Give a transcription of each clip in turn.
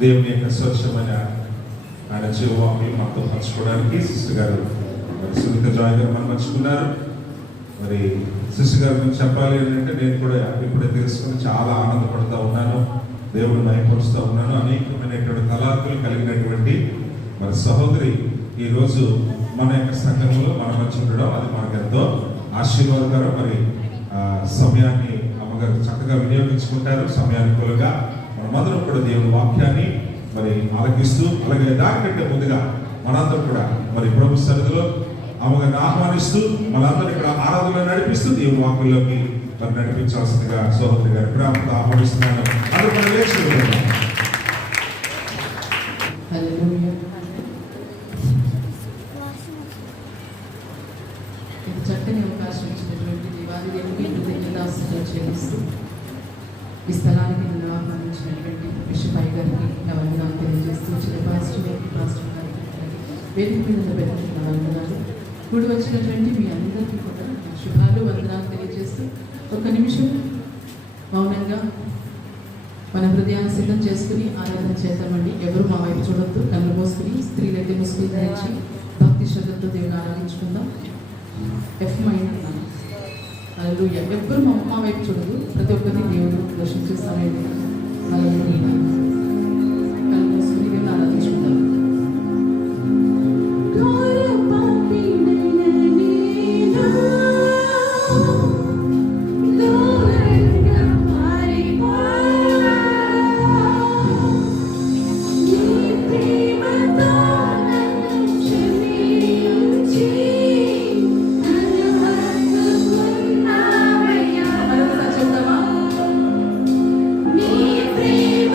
దేవుని యొక్క స్వచ్ఛమైన ఆయన జీవవాకులు మనతో పంచుకోవడానికి సిస్టర్ గారు మరి సునీత జాయ్ గారు మనం పంచుకున్నారు. మరి సిస్టర్ గారి గురించి చెప్పాలి అంటే నేను కూడా ఇప్పుడే తెలుసుకుని చాలా ఆనందపడుతూ ఉన్నాను, దేవుడు నయపరుస్తూ ఉన్నాను. అనేకమైనటువంటి తలాకులు కలిగినటువంటి మరి సహోదరి ఈరోజు మన యొక్క సంఘంలో మన మధ్య ఉండడం అది మనకు ఎంతో ఆశీర్వాదకరం. మరి సమయాన్ని అమ్మగారు చక్కగా వినియోగించుకుంటారు. సమయానుకూలంగా మనమందరం కూడా దేవుని వాక్యాన్ని మరి ఆలకిస్తూ, అలాగే దానికంటే ముందుగా మనందరం కూడా మరి ప్రభు సన్నిధిలో అమ్మగారిని ఆహ్వానిస్తూ మనందరం ఇక్కడ ఆరాధనలో నడిపిస్తూ దేవుని వాక్యంలోకి మరి నడిపించాల్సిందిగా సోదరి గారి ప్రేమతో ఆహ్వానిస్తున్నాను. అందరూ మనం వేచి ఉన్నాం. చక్కని అవకాశం ఇచ్చినటువంటి దేవాది దేవుడికి కృతజ్ఞతాస్తుతులు చెల్లిస్తూ ఈ స్థలానికి ఆహ్వానించినటువంటి బిషప్ గారికి వందనాలు తెలియజేస్తూ పాస్టర్ గారికి వేదిక మీద పెట్టుకున్న వందనాలు. కూడి వచ్చినటువంటి మీ అందరికీ కూడా శుభాలు వందనాలు తెలియజేస్తూ ఒక నిమిషం మౌనంగా మన హృదయాన్ని సిద్ధం చేసుకుని ఆరాధన చేద్దామండి. ఎవరు మా వైపు చూడొద్దు, కళ్ళు మోసుకుని స్త్రీలైతే ముసుగులు ధరించి భక్తి శ్రద్ధతో దేవుని ఆరాధించుకుందాం. ఎఫ్ మైనర్ హల్లెలూయా. ఎవ్వరు మా వైపు చూడదు, ప్రతి ఒక్కరిని దేవుడు దర్శించే సమయం. హల్లెలూయా. కళ్ళు మోసుకుని దేవుని ఆరాధించుకుందాం. ప్రేమ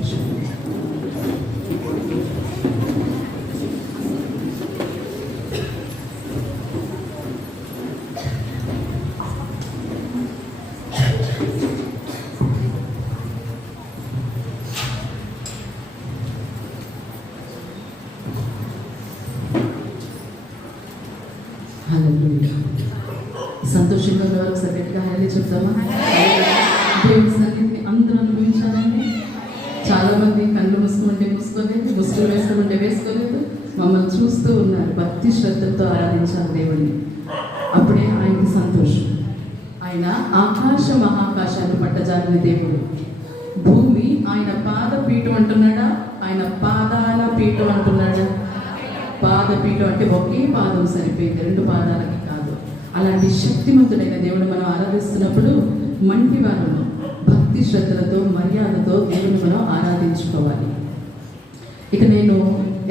సంతోషం. హల్లెలూయా. సంతోషంగా ఉన్నవారు ఒకసారి గట్టిగా హల్లెలూయా చెప్తామా? దేవుని సన్నిధిని అందరూ అనుభవించాలండి. చాలా మంది కళ్ళు మూసుకోలేదు, ముసుగులు వేసుకోలేదు. మమ్మల్ని చూస్తూ ఉన్నారు. భక్తి శ్రద్ధతో ఆరాధించాలి దేవుడిని. అప్పుడే ఆయనకి సంతోషం. ఆయన ఆకాశ మహాకాశాలు పట్టజాలిన దేవుడు. భూమి ఆయన పాదపీఠం అంటున్నాడా? ఆయన పాదాల పీఠం అంటున్నాడా? పాదపీఠం అంటే ఒకే పాదం సరిపోయింది, 2 పాదాలకి కాదు. అలాంటి శక్తిమంతుడైన దేవుడు మనం ఆరాధిస్తున్నప్పుడు మంటి వారము భక్తి శ్రద్ధలతో మర్యాదతో దేవుని మనం ఆరాధించుకోవాలి. ఇక నేను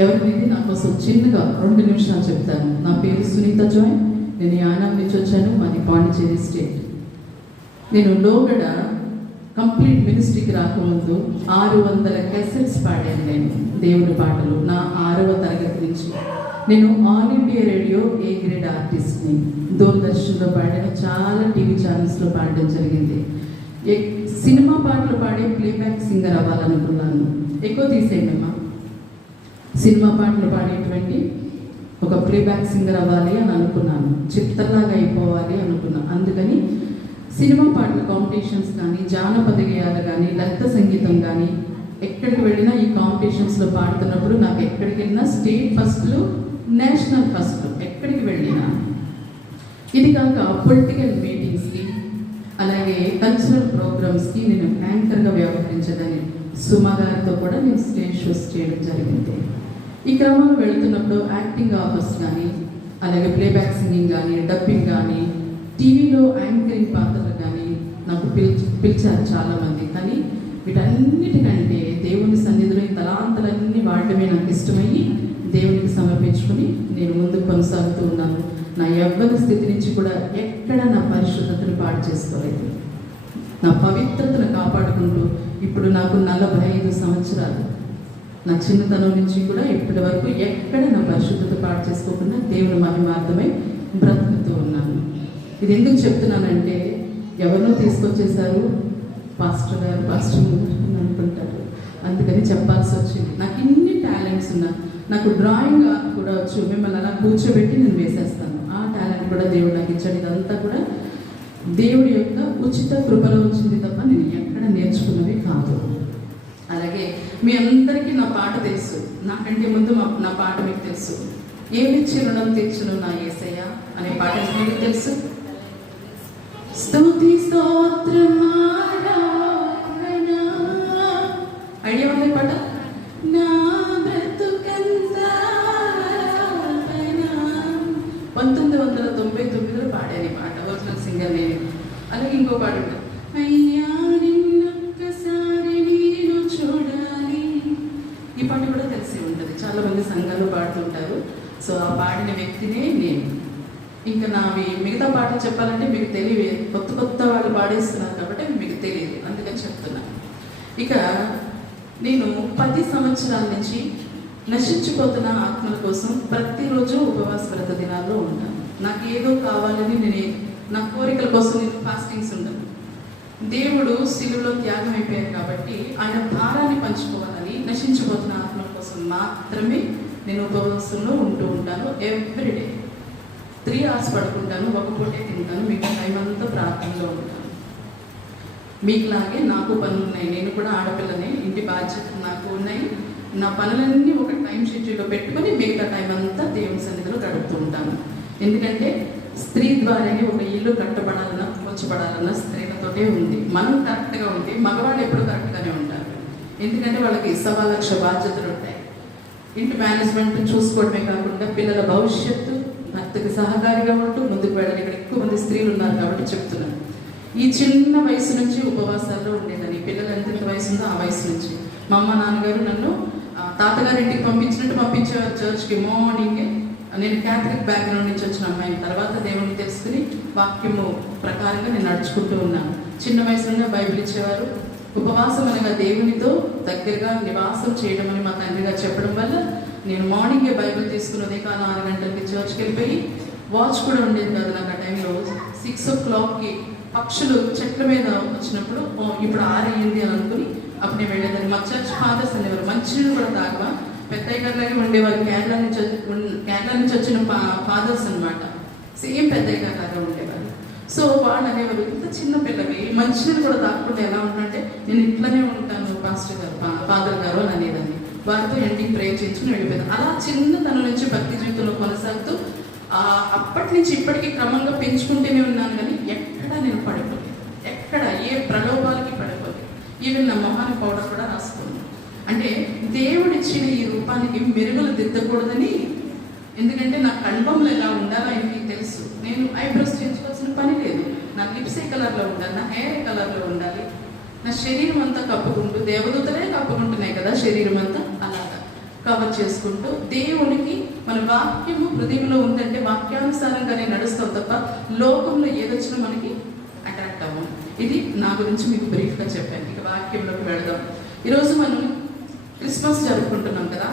ఎవరిది నా కోసం చిన్నగా 2 నిమిషాలు చెప్తాను. నా పేరు సునీత జాయ్. నేను యానాం నుంచి వచ్చాను. మాది పాండిచేరి స్టేట్. నేను లోగడ కంప్లీట్ మినిస్ట్రీకి రాకముందు 600 క్యాసెట్స్ పాడాను నేను దేవుని పాటలు. నా 6వ తరగతి నుంచి నేను all India radio A grade ఆర్టిస్ట్ని. దూరదర్శన్లో పాడాను, చాలా టీవీ ఛానల్స్లో పాడడం జరిగింది. సినిమా పాటలు పాడే ప్లేబ్యాక్ సింగర్ అవ్వాలనుకున్నాను. ఎక్కువ తీసేయమ్మా. సినిమా పాటలు పాడేటువంటి ఒక ప్లేబ్యాక్ సింగర్ అవ్వాలి అని అనుకున్నాను. చిత్రలాగా అయిపోవాలి అనుకున్నాను. అందుకని సినిమా పాటల కాంపిటీషన్స్ కానీ, జానపద గేయాలు కానీ, లలిత సంగీతం కానీ ఎక్కడికి వెళ్ళినా ఈ కాంపిటీషన్స్లో పాడుతున్నప్పుడు నాకు ఎక్కడికి వెళ్ళినా స్టేట్ ఫస్ట్లు, నేషనల్ ఫస్ట్లు ఎక్కడికి వెళ్ళినా. ఇది కాక పొలిటికల్ మీటింగ్స్కి, అలాగే కల్చరల్ ప్రోగ్రామ్స్కి నేను యాంకర్గా వ్యవహరించేదని సుమా గారితో కూడా నేను స్టేజ్ షోస్ చేయడం జరిగింది. ఈ క్రమంలో వెళుతున్నప్పుడు యాక్టింగ్ ఆఫర్స్ కానీ, అలాగే ప్లేబ్యాక్ సింగింగ్ కానీ, డబ్బింగ్ కానీ, టీవీలో యాంకరింగ్ పాత్రలు కానీ నాకు పిలిచారు చాలామంది. కానీ వీటన్నిటికంటే దేవుని సన్నిధిలో ఈ తలాంతలన్నీ వాడటమే నాకు ఇష్టమయ్యి దేవునికి సమర్పించుకుని నేను ముందుకు కొనసాగుతూ ఉన్నాను. నా యవ్వన స్థితి నుంచి కూడా ఎక్కడ నా పరిశుద్ధతను పాడు చేసుకోలేదు. నా పవిత్రతను కాపాడుకుంటూ ఇప్పుడు నాకు 45 సంవత్సరాలు. నా చిన్నతనం నుంచి కూడా ఇప్పటి వరకు ఎక్కడ నా పరిశుద్ధత పాడు చేసుకోకుండా దేవుని మహిమార్థమై బ్రతుకుతూ ఉన్నాను. ఇది ఎందుకు చెప్తున్నానంటే ఎవరినో తీసుకొచ్చేసారు పాస్టర్ గారు అనుకుంటారు, అందుకని చెప్పాల్సి వచ్చింది. నాకు ఇన్ని టాలెంట్స్ ఉన్నా, నాకు డ్రాయింగ్ కూడా వచ్చు. మిమ్మల్ని అలా కూర్చోబెట్టి నేను వేసేస్తాను. ఆ టాలెంట్ కూడా దేవుడు నాకు ఇచ్చాడు. ఇదంతా కూడా దేవుడి యొక్క ఉచిత కృపలో వచ్చింది తప్ప నేను ఎక్కడ నేర్చుకున్నవి కాదు. అలాగే మీ అందరికీ నా పాట తెలుసు. నాకంటే ముందు నా పాట మీకు తెలుసు. ఏమిచ్చి రుణం తీర్చును నా యేసయ్య అనే పాట మీకు తెలుసు. స్తుతి స్తోత్రం ఐడియా ఉంది పాట. నా బ్రతుకంతా 1999లో పాడాను ఈ పాట. ఒరిజినల్ సింగర్ నేను. అలాగే ఇంకో పాట ఉంటుంది. అయ్యా నిన్నొక్కసారి నేను చూడాలి. ఈ పాట కూడా తెలిసి ఉంటుంది, చాలా మంది సంఘాలు పాడుతుంటారు. సో ఆ పాడిన వ్యక్తినే నేను. ఇంకా నావి మిగతా పాటలు చెప్పాలంటే మీకు తెలియదు. కొత్త వాళ్ళు పాడేస్తున్నారు కాబట్టి మీకు తెలియదు, అందుకని చెప్తున్నాను. ఇక నేను 10 సంవత్సరాల నుంచి నశించిపోతున్న ఆత్మల కోసం ప్రతిరోజు ఉపవాస వ్రత దినాల్లో ఉంటాను. నాకు ఏదో కావాలని నా కోరికల కోసం నేను ఫాస్టింగ్స్ ఉంటాను. దేవుడు శిలువలో త్యాగం అయిపోయారు కాబట్టి ఆయన భారాన్ని పంచుకోవాలని నశించిపోతున్న ఆత్మల కోసం మాత్రమే నేను ఉపవాసంలో ఉంటూ ఉంటాను. ఎవ్రీడే 3 hours పడుకుంటాను, ఒక పూటే తింటాను, మిగతా టైం అంతా ప్రార్థనలో ఉంటాను. మీకులాగే నాకు పనులు ఉన్నాయి. నేను కూడా ఆడపిల్లనే, ఇంటి బాధ్యతలు నాకు ఉన్నాయి. నా పనులన్నీ ఒక టైం షెడ్యూల్లో పెట్టుకొని మిగతా టైం అంతా దేవుని సన్నిధిలో గడుపుతూ ఉంటాను. ఎందుకంటే స్త్రీ ద్వారానే ఒక ఇల్లు కట్టబడాలన్నా కూర్చబడాలన్నా స్త్రీలతోటే ఉంది. మనం కరెక్ట్గా ఉంటే మగవాళ్ళు ఎప్పుడు కరెక్ట్గానే ఉంటారు. ఎందుకంటే వాళ్ళకి 1,00,000 బాధ్యతలు ఉంటాయి. ఇంటి మేనేజ్మెంట్ చూసుకోవడమే కాకుండా పిల్లల భవిష్యత్తు, భర్తకి సహకారిగా ఉంటూ ముందుకు వెళ్ళాలి. ఇక్కడ ఎక్కువ మంది స్త్రీలు ఉన్నారు కాబట్టి చెప్తున్నాను. ఈ చిన్న వయసు నుంచి ఉపవాసాల్లో ఉండేదని. పిల్లలు ఎంత వయసు ఉందో ఆ వయసు నుంచి మా అమ్మ నాన్నగారు నన్ను తాతగారింటికి పంపించినట్టు పంపించేవారు చర్చ్కి మార్నింగే. నేను క్యాథలిక్ బ్యాక్గ్రౌండ్ నుంచి వచ్చిన అమ్మాయిని. తర్వాత దేవుడిని తెలుసుకుని వాక్యము ప్రకారంగా నేను నడుచుకుంటూ ఉన్నాను. చిన్న వయసులోనే బైబిల్ ఇచ్చేవారు. ఉపవాసం అనగా దేవునితో దగ్గరగా నివాసం చేయడం అని మా తండ్రి గారు చెప్పడం వల్ల నేను మార్నింగే బైబిల్ తీసుకుని ఉదయకాలం 6 గంటలకి చర్చ్కి వెళ్ళిపోయి, వాచ్ కూడా ఉండేది కాదు నాకు ఆ టైంలో. 6 o'clockకి పక్షులు చెట్ల మీద వచ్చినప్పుడు ఇప్పుడు 6 అయ్యింది అని అనుకుని అప్పుడు నేను వెళ్ళేదాన్ని. మా చర్చ్ ఫాదర్స్ అనేవారు, మంచినీళ్ళు కూడా తాగవా, పెద్దయ్య గారిలాగే ఉండేవారు. కేరళ నుంచి వచ్చిన ఫాదర్స్ అనమాట, సేమ్ పెద్దయ్య గారు లాగా ఉండేవారు. సో వాళ్ళు అనేవారు, ఇంత చిన్న పిల్లవి మంచినీళ్ళు కూడా తాగకుండా ఎలా ఉంటుంటే, నేను ఇట్లనే ఉంటాను పాస్టర్ గారు, ఫాదర్ గారు అని అనేదాన్ని. వారితో ఎండింగ్ ప్రే చేయించుకుని వెళ్ళిపోయాను. అలా చిన్నతనం నుంచి భక్తి జీవితంలో కొనసాగుతూ అప్పటి నుంచి ఇప్పటికీ క్రమంగా పెంచుకుంటూనే ఉన్నాను. కానీ ఎక్కడా నేను పడిపోలేదు, ఎక్కడ ఏ ప్రలోభాలకి పడిపోలేదు. ఈవెన్ నా మొహాన్ని పౌడర్ కూడా రాసుకున్నాను. అంటే దేవుడిచ్చిన ఈ రూపానికి మెరుగులు దిద్దకూడదని, ఎందుకంటే నా కంఠంలో ఎలా ఉండాలో ఆయనకి తెలుసు. నేను ఐబ్రోస్ చేయించుకోవాల్సిన పని లేదు, నా లిప్స్ ఏ కలర్లో ఉండాలి, నా హెయిర్ ఏ కలర్లో ఉండాలి, నా శరీరం అంతా కప్పుకుంటూ, దేవదూతలే కప్పుకుంటున్నాయి కదా శరీరం అంతా, అలాగా కవర్ చేసుకుంటూ దేవునికి మన వాక్యము హృదయంలో ఉందంటే వాక్యానుసారంగానే నడుస్తాం తప్ప లోకంలో ఏదొచ్చినా మనకి అట్రాక్ట్ అవ్వం. ఇది నా గురించి మీకు బ్రీఫ్గా చెప్పాను. ఇక వాక్యంలోకి వెళదాం. ఈరోజు మనం క్రిస్మస్ జరుపుకుంటున్నాం కదా.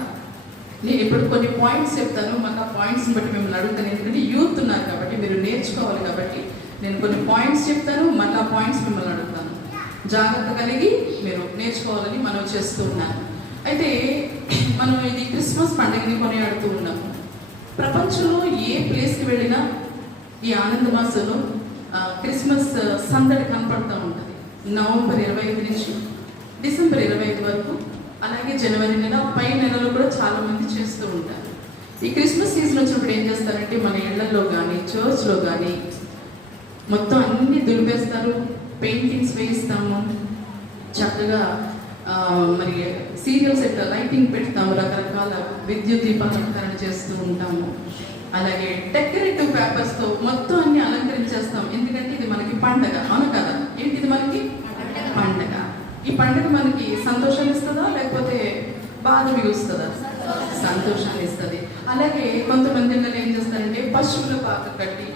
నేను ఇప్పుడు కొన్ని పాయింట్స్ చెప్తాను, మాకు ఆ పాయింట్స్ని బట్టి మిమ్మల్ని అడుగుతాను. ఎందుకంటే యూత్ ఉన్నారు కాబట్టి మీరు నేర్చుకోవాలి కాబట్టి నేను కొన్ని పాయింట్స్ చెప్తాను, మళ్ళీ ఆ పాయింట్స్ మిమ్మల్ని అడుగుతాను. జాగ్రత్త కలిగి మీరు నేర్చుకోవాలని మనం చేస్తూ ఉన్నాను. అయితే మనం ఇది క్రిస్మస్ పండుగని కొనియాడుతూ ఉన్నాము. ప్రపంచంలో ఏ ప్లేస్కి వెళ్ళినా ఈ ఆనంద మాసంలో క్రిస్మస్ సందడి కనపడుతూ ఉంటుంది. నవంబర్ 25 నుంచి డిసెంబర్ 25 వరకు, అలాగే జనవరి నెల, పై నెలలో కూడా చాలా మంది చేస్తూ ఉంటారు. ఈ క్రిస్మస్ సీజన్ వచ్చినప్పుడు ఏం చేస్తారంటే మన ఇళ్లలో కానీ చర్చ్లో కానీ మొత్తం అన్ని దులిపేస్తారు, పెయింటింగ్స్ వేయిస్తాము, చక్కగా మరి సీరియల్ సెట్ లైటింగ్ పెడతాము, రకరకాల విద్యుత్ దీపాలంకరణ చేస్తూ ఉంటాము. అలాగే డెకరేటివ్ పేపర్స్తో మొత్తం అన్ని అలంకరించేస్తాం. ఎందుకంటే ఇది మనకి పండగ, అవును కదా? ఏంటిది మనకి పండగ. ఈ పండగ మనకి సంతోషాన్ని ఇస్తుందా లేకపోతే బాధ మిగులుస్తుందా? సంతోషాన్ని ఇస్తుంది. అలాగే కొంతమంది ఏం చేస్తారంటే పశువుల పాక కట్టి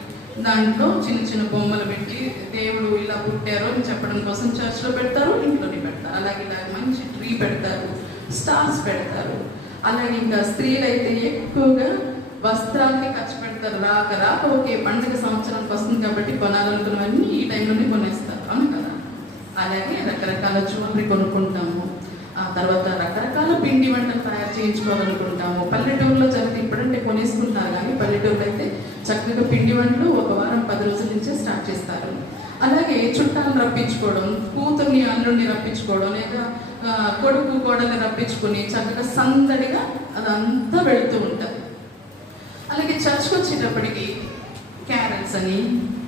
దాంట్లో చిన్న చిన్న బొమ్మలు పెట్టి దేవుడు ఇలా పుట్టారు అని చెప్పడం కోసం చర్చ్లో పెడతారు, ఇంట్లోనే పెడతారు. అలాగే ఇలా మంచి ట్రీ పెడతారు, స్టార్స్ పెడతారు. అలాగే ఇంకా స్త్రీలు అయితే ఎక్కువగా వస్త్రాలకి ఖర్చు పెడతారు. రాక ఓకే పండుగ సంవత్సరానికి వస్తుంది కాబట్టి కొనాలనుకున్నవన్నీ ఈ టైంలోనే కొనేస్తారు, అవును కదా? అలాగే రకరకాల జ్యువెలరీ కొనుక్కుంటాము. ఆ తర్వాత రకరకాల పిండి వంటలు తయారు చేయించుకోవాలనుకుంటాము. పల్లెటూరులో జరిగితే ఇప్పుడంటే కొనేసుకుంటారు, కానీ పల్లెటూరులో అయితే చక్కగా పిండి వంటలు 1 వారం 10 రోజుల నుంచే స్టార్ట్ చేస్తారు. అలాగే చుట్టాలను రప్పించుకోవడం, కూతుర్ని అల్లుడిని రప్పించుకోవడం, లేదా కొడుకు కోడల్ని రప్పించుకొని చక్కగా సందడిగా అదంతా వెళుతూ ఉంటారు. అలాగే చర్చ్కి వచ్చేటప్పటికి క్యారల్స్ అని,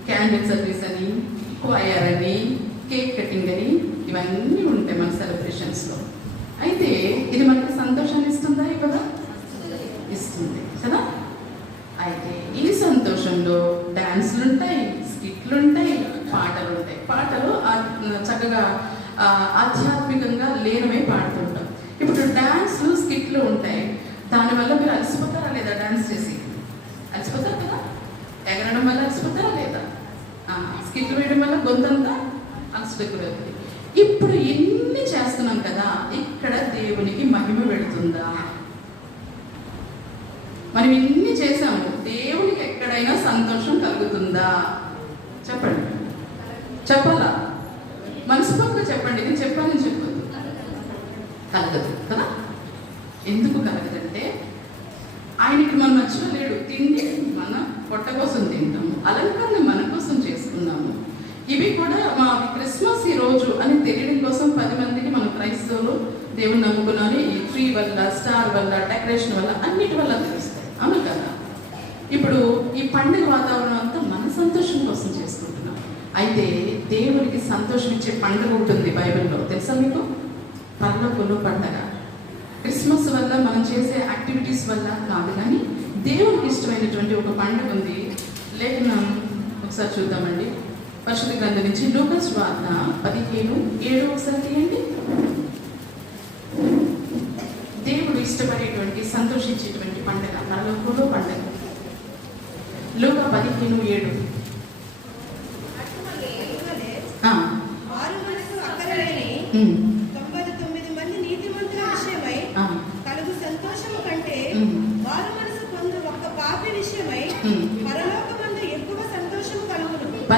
క్యాండిల్ సర్వీస్ అని, క్వయర్ అని, కేక్ కటింగ్ అని ఇవన్నీ ఉంటాయి మన సెలబ్రేషన్స్లో. అయితే ఇది మనకి సంతోషాన్ని ఇస్తుందా ఇవ్వదా? ఇస్తుంది కదా. అయితే ఈ సంతోషంలో డాన్సులు ఉంటాయి, స్కిట్లు ఉంటాయి, పాటలు ఉంటాయి. పాటలు చక్కగా ఆధ్యాత్మికంగా లీనమై పాడుతుంటాం. ఇప్పుడు డాన్స్లు స్కిట్లు ఉంటాయి. దానివల్ల మీరు అలసిపోతారా లేదా? డాన్స్ చేసి అలసిపోతారు కదా. ఎగరడం వల్ల అలసిపోతారా లేదా? స్కిట్లు వేయడం వల్ల గొంతంతా అలసిపోయి వెళ్తుంది. ఇప్పుడు ఎన్ని చేస్తున్నాం కదా, ఇక్కడ దేవునికి మహిమ వెళుతుందా? మనం ఇన్ని చేసాము, దేవునికి ఎక్కడైనా సంతోషం కలుగుతుందా? చెప్పండి, చెప్పాలా? మనస్ఫూర్తిగా చెప్పండి. ఇది చెప్పాలని చెప్పొద్దు. కలగదు కదా. ఎందుకు కలగదంటే ఆయనకి మన మధ్యలో లేడు. తిండి మన పొట్ట కోసం తింటాము, అలంకరణ మన కోసం చేసుకున్నాము. ఇవి కూడా మా క్రిస్మస్ ఈ రోజు అని తెలియడం కోసం 10 మందికి మన క్రైస్తవులు దేవుని నమ్ముకున్నాను ఈ ట్రీ వల్ల, స్టార్ వల్ల, డెకరేషన్ వల్ల, అన్నిటి వల్ల తెలుస్తాయి, అవును కదా. ఇప్పుడు ఈ పండుగ వాతావరణం అంతా మన సంతోషం కోసం చేసుకుంటున్నాం. అయితే దేవునికి సంతోషం ఇచ్చే పండుగ ఉంటుంది బైబిల్లో, తెలుసా మీకు? పరలోకంలో పండుగ. క్రిస్మస్ వల్ల మనం చేసే యాక్టివిటీస్ వల్ల కాదు, కానీ దేవునికి ఇష్టమైనటువంటి ఒక పండుగ ఉంది. లేఖనం ఒకసారి చూద్దామండి. పరిశుద్ధ గ్రంథం నుంచి లూకా సువార్త 15:7 ఒకసారి తీయండి. దేవుడు ఇష్టపడేటువంటి, సంతోషించేటువంటి పండుగ, పరలోకంలో పండుగ. లూకా 15:7.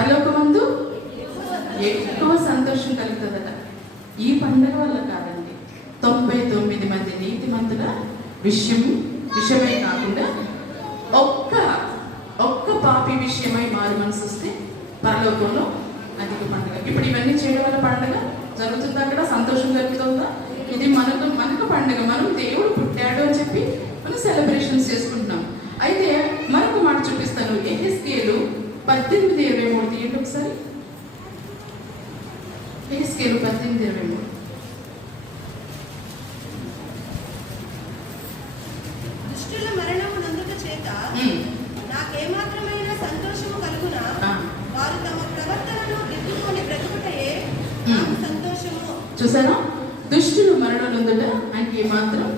పరలోకమందు ఎక్కువ సంతోషం కలుగుతుందట. ఈ పండుగ వల్ల కాదండి, 99 మంది నీతిమంతుల విషయమై కాకుండా ఒక్క పాపి విషయమై మారు మనసు వస్తే పరలోకంలో అధిక పండుగ. ఇప్పుడు ఇవన్నీ చేయడం వల్ల పండుగ జరుగుతుందా? అక్కడ సంతోషం కలుగుతుందా? ఇది మనకు పండుగ. మనం దేవుడు పుట్టాడు అని చెప్పి మనం సెలబ్రేషన్స్ చేసుకుంటున్నాం. అయితే మరొక మాట చూపిస్తాను. యెహెజ్కేలు 18:23 తీయండి ఒకసారి. యెహెజ్కేలు 18:23. దుష్టుల మరణము నందుట చేత నాకేమాత్రమైన సంతోషము కలుగునా? వారు తమ ప్రవర్తనను దిద్దుకొని బ్రతుకుటయే నాకు సంతోషము. చూసారా? దుష్టులు మరణం నందుట ఆయనకి ఏమాత్రం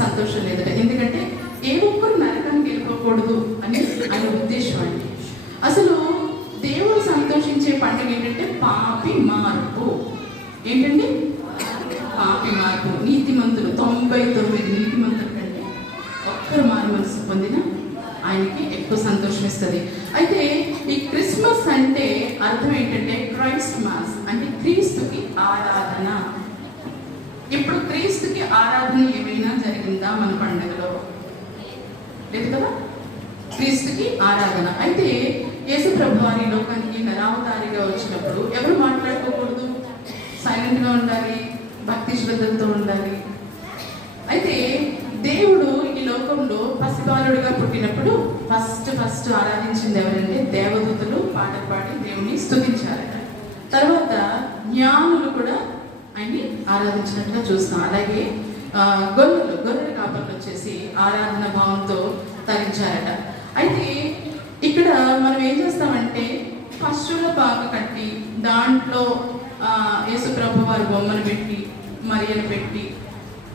సంతోషం లేదట. ఎందుకంటే ఏ ఒక్కరు నరకానికి వెళ్ళిపోకూడదు అని ఆయన ఉద్దేశం అండి. అసలు దేవుడు సంతోషించే పండుగ ఏంటంటే పాపి మార్పు. ఏంటండి? పాపి మార్పు. నీతిమంతులు 99 నీతిమంతుల కంటే ఒక్కరు మారు మనసు పొందిన ఆయనకి ఎక్కువ సంతోషం ఇస్తుంది. అయితే ఈ క్రిస్మస్ అంటే అర్థం ఏంటంటే క్రైస్ట్ మాస్, అంటే క్రీస్తుకి ఆరాధన. ఇప్పుడు క్రీస్తుకి ఆరాధన ఏమైనా జరిగిందా మన పండుగలో? లేదు కదా. క్రీస్తుకి ఆరాధన. అయితే యేసు ప్రభు వారి లోకానికి నరావతారిగా వచ్చినప్పుడు ఎవరు మాట్లాడుకోకూడదు, సైలెంట్గా ఉండాలి, భక్తి శ్రద్ధలతో ఉండాలి. అయితే దేవుడు ఈ లోకంలో పసిబాలుడుగా పుట్టినప్పుడు ఫస్ట్ ఆరాధించింది ఎవరంటే దేవదూతలు పాటలు పాడి దేవుని స్తుతించారట. తర్వాత జ్ఞానులు కూడా ఆయన్ని ఆరాధించినట్టుగా చూస్తాం. అలాగే గొర్రెల కాపర్లు వచ్చేసి ఆరాధన భావంతో తరించారట. అయితే ఇక్కడ మనం ఏం చేస్తామంటే పశువుల పాక కట్టి దాంట్లో యేసు ప్రభు వారి బొమ్మను పెట్టి, మరియను పెట్టి,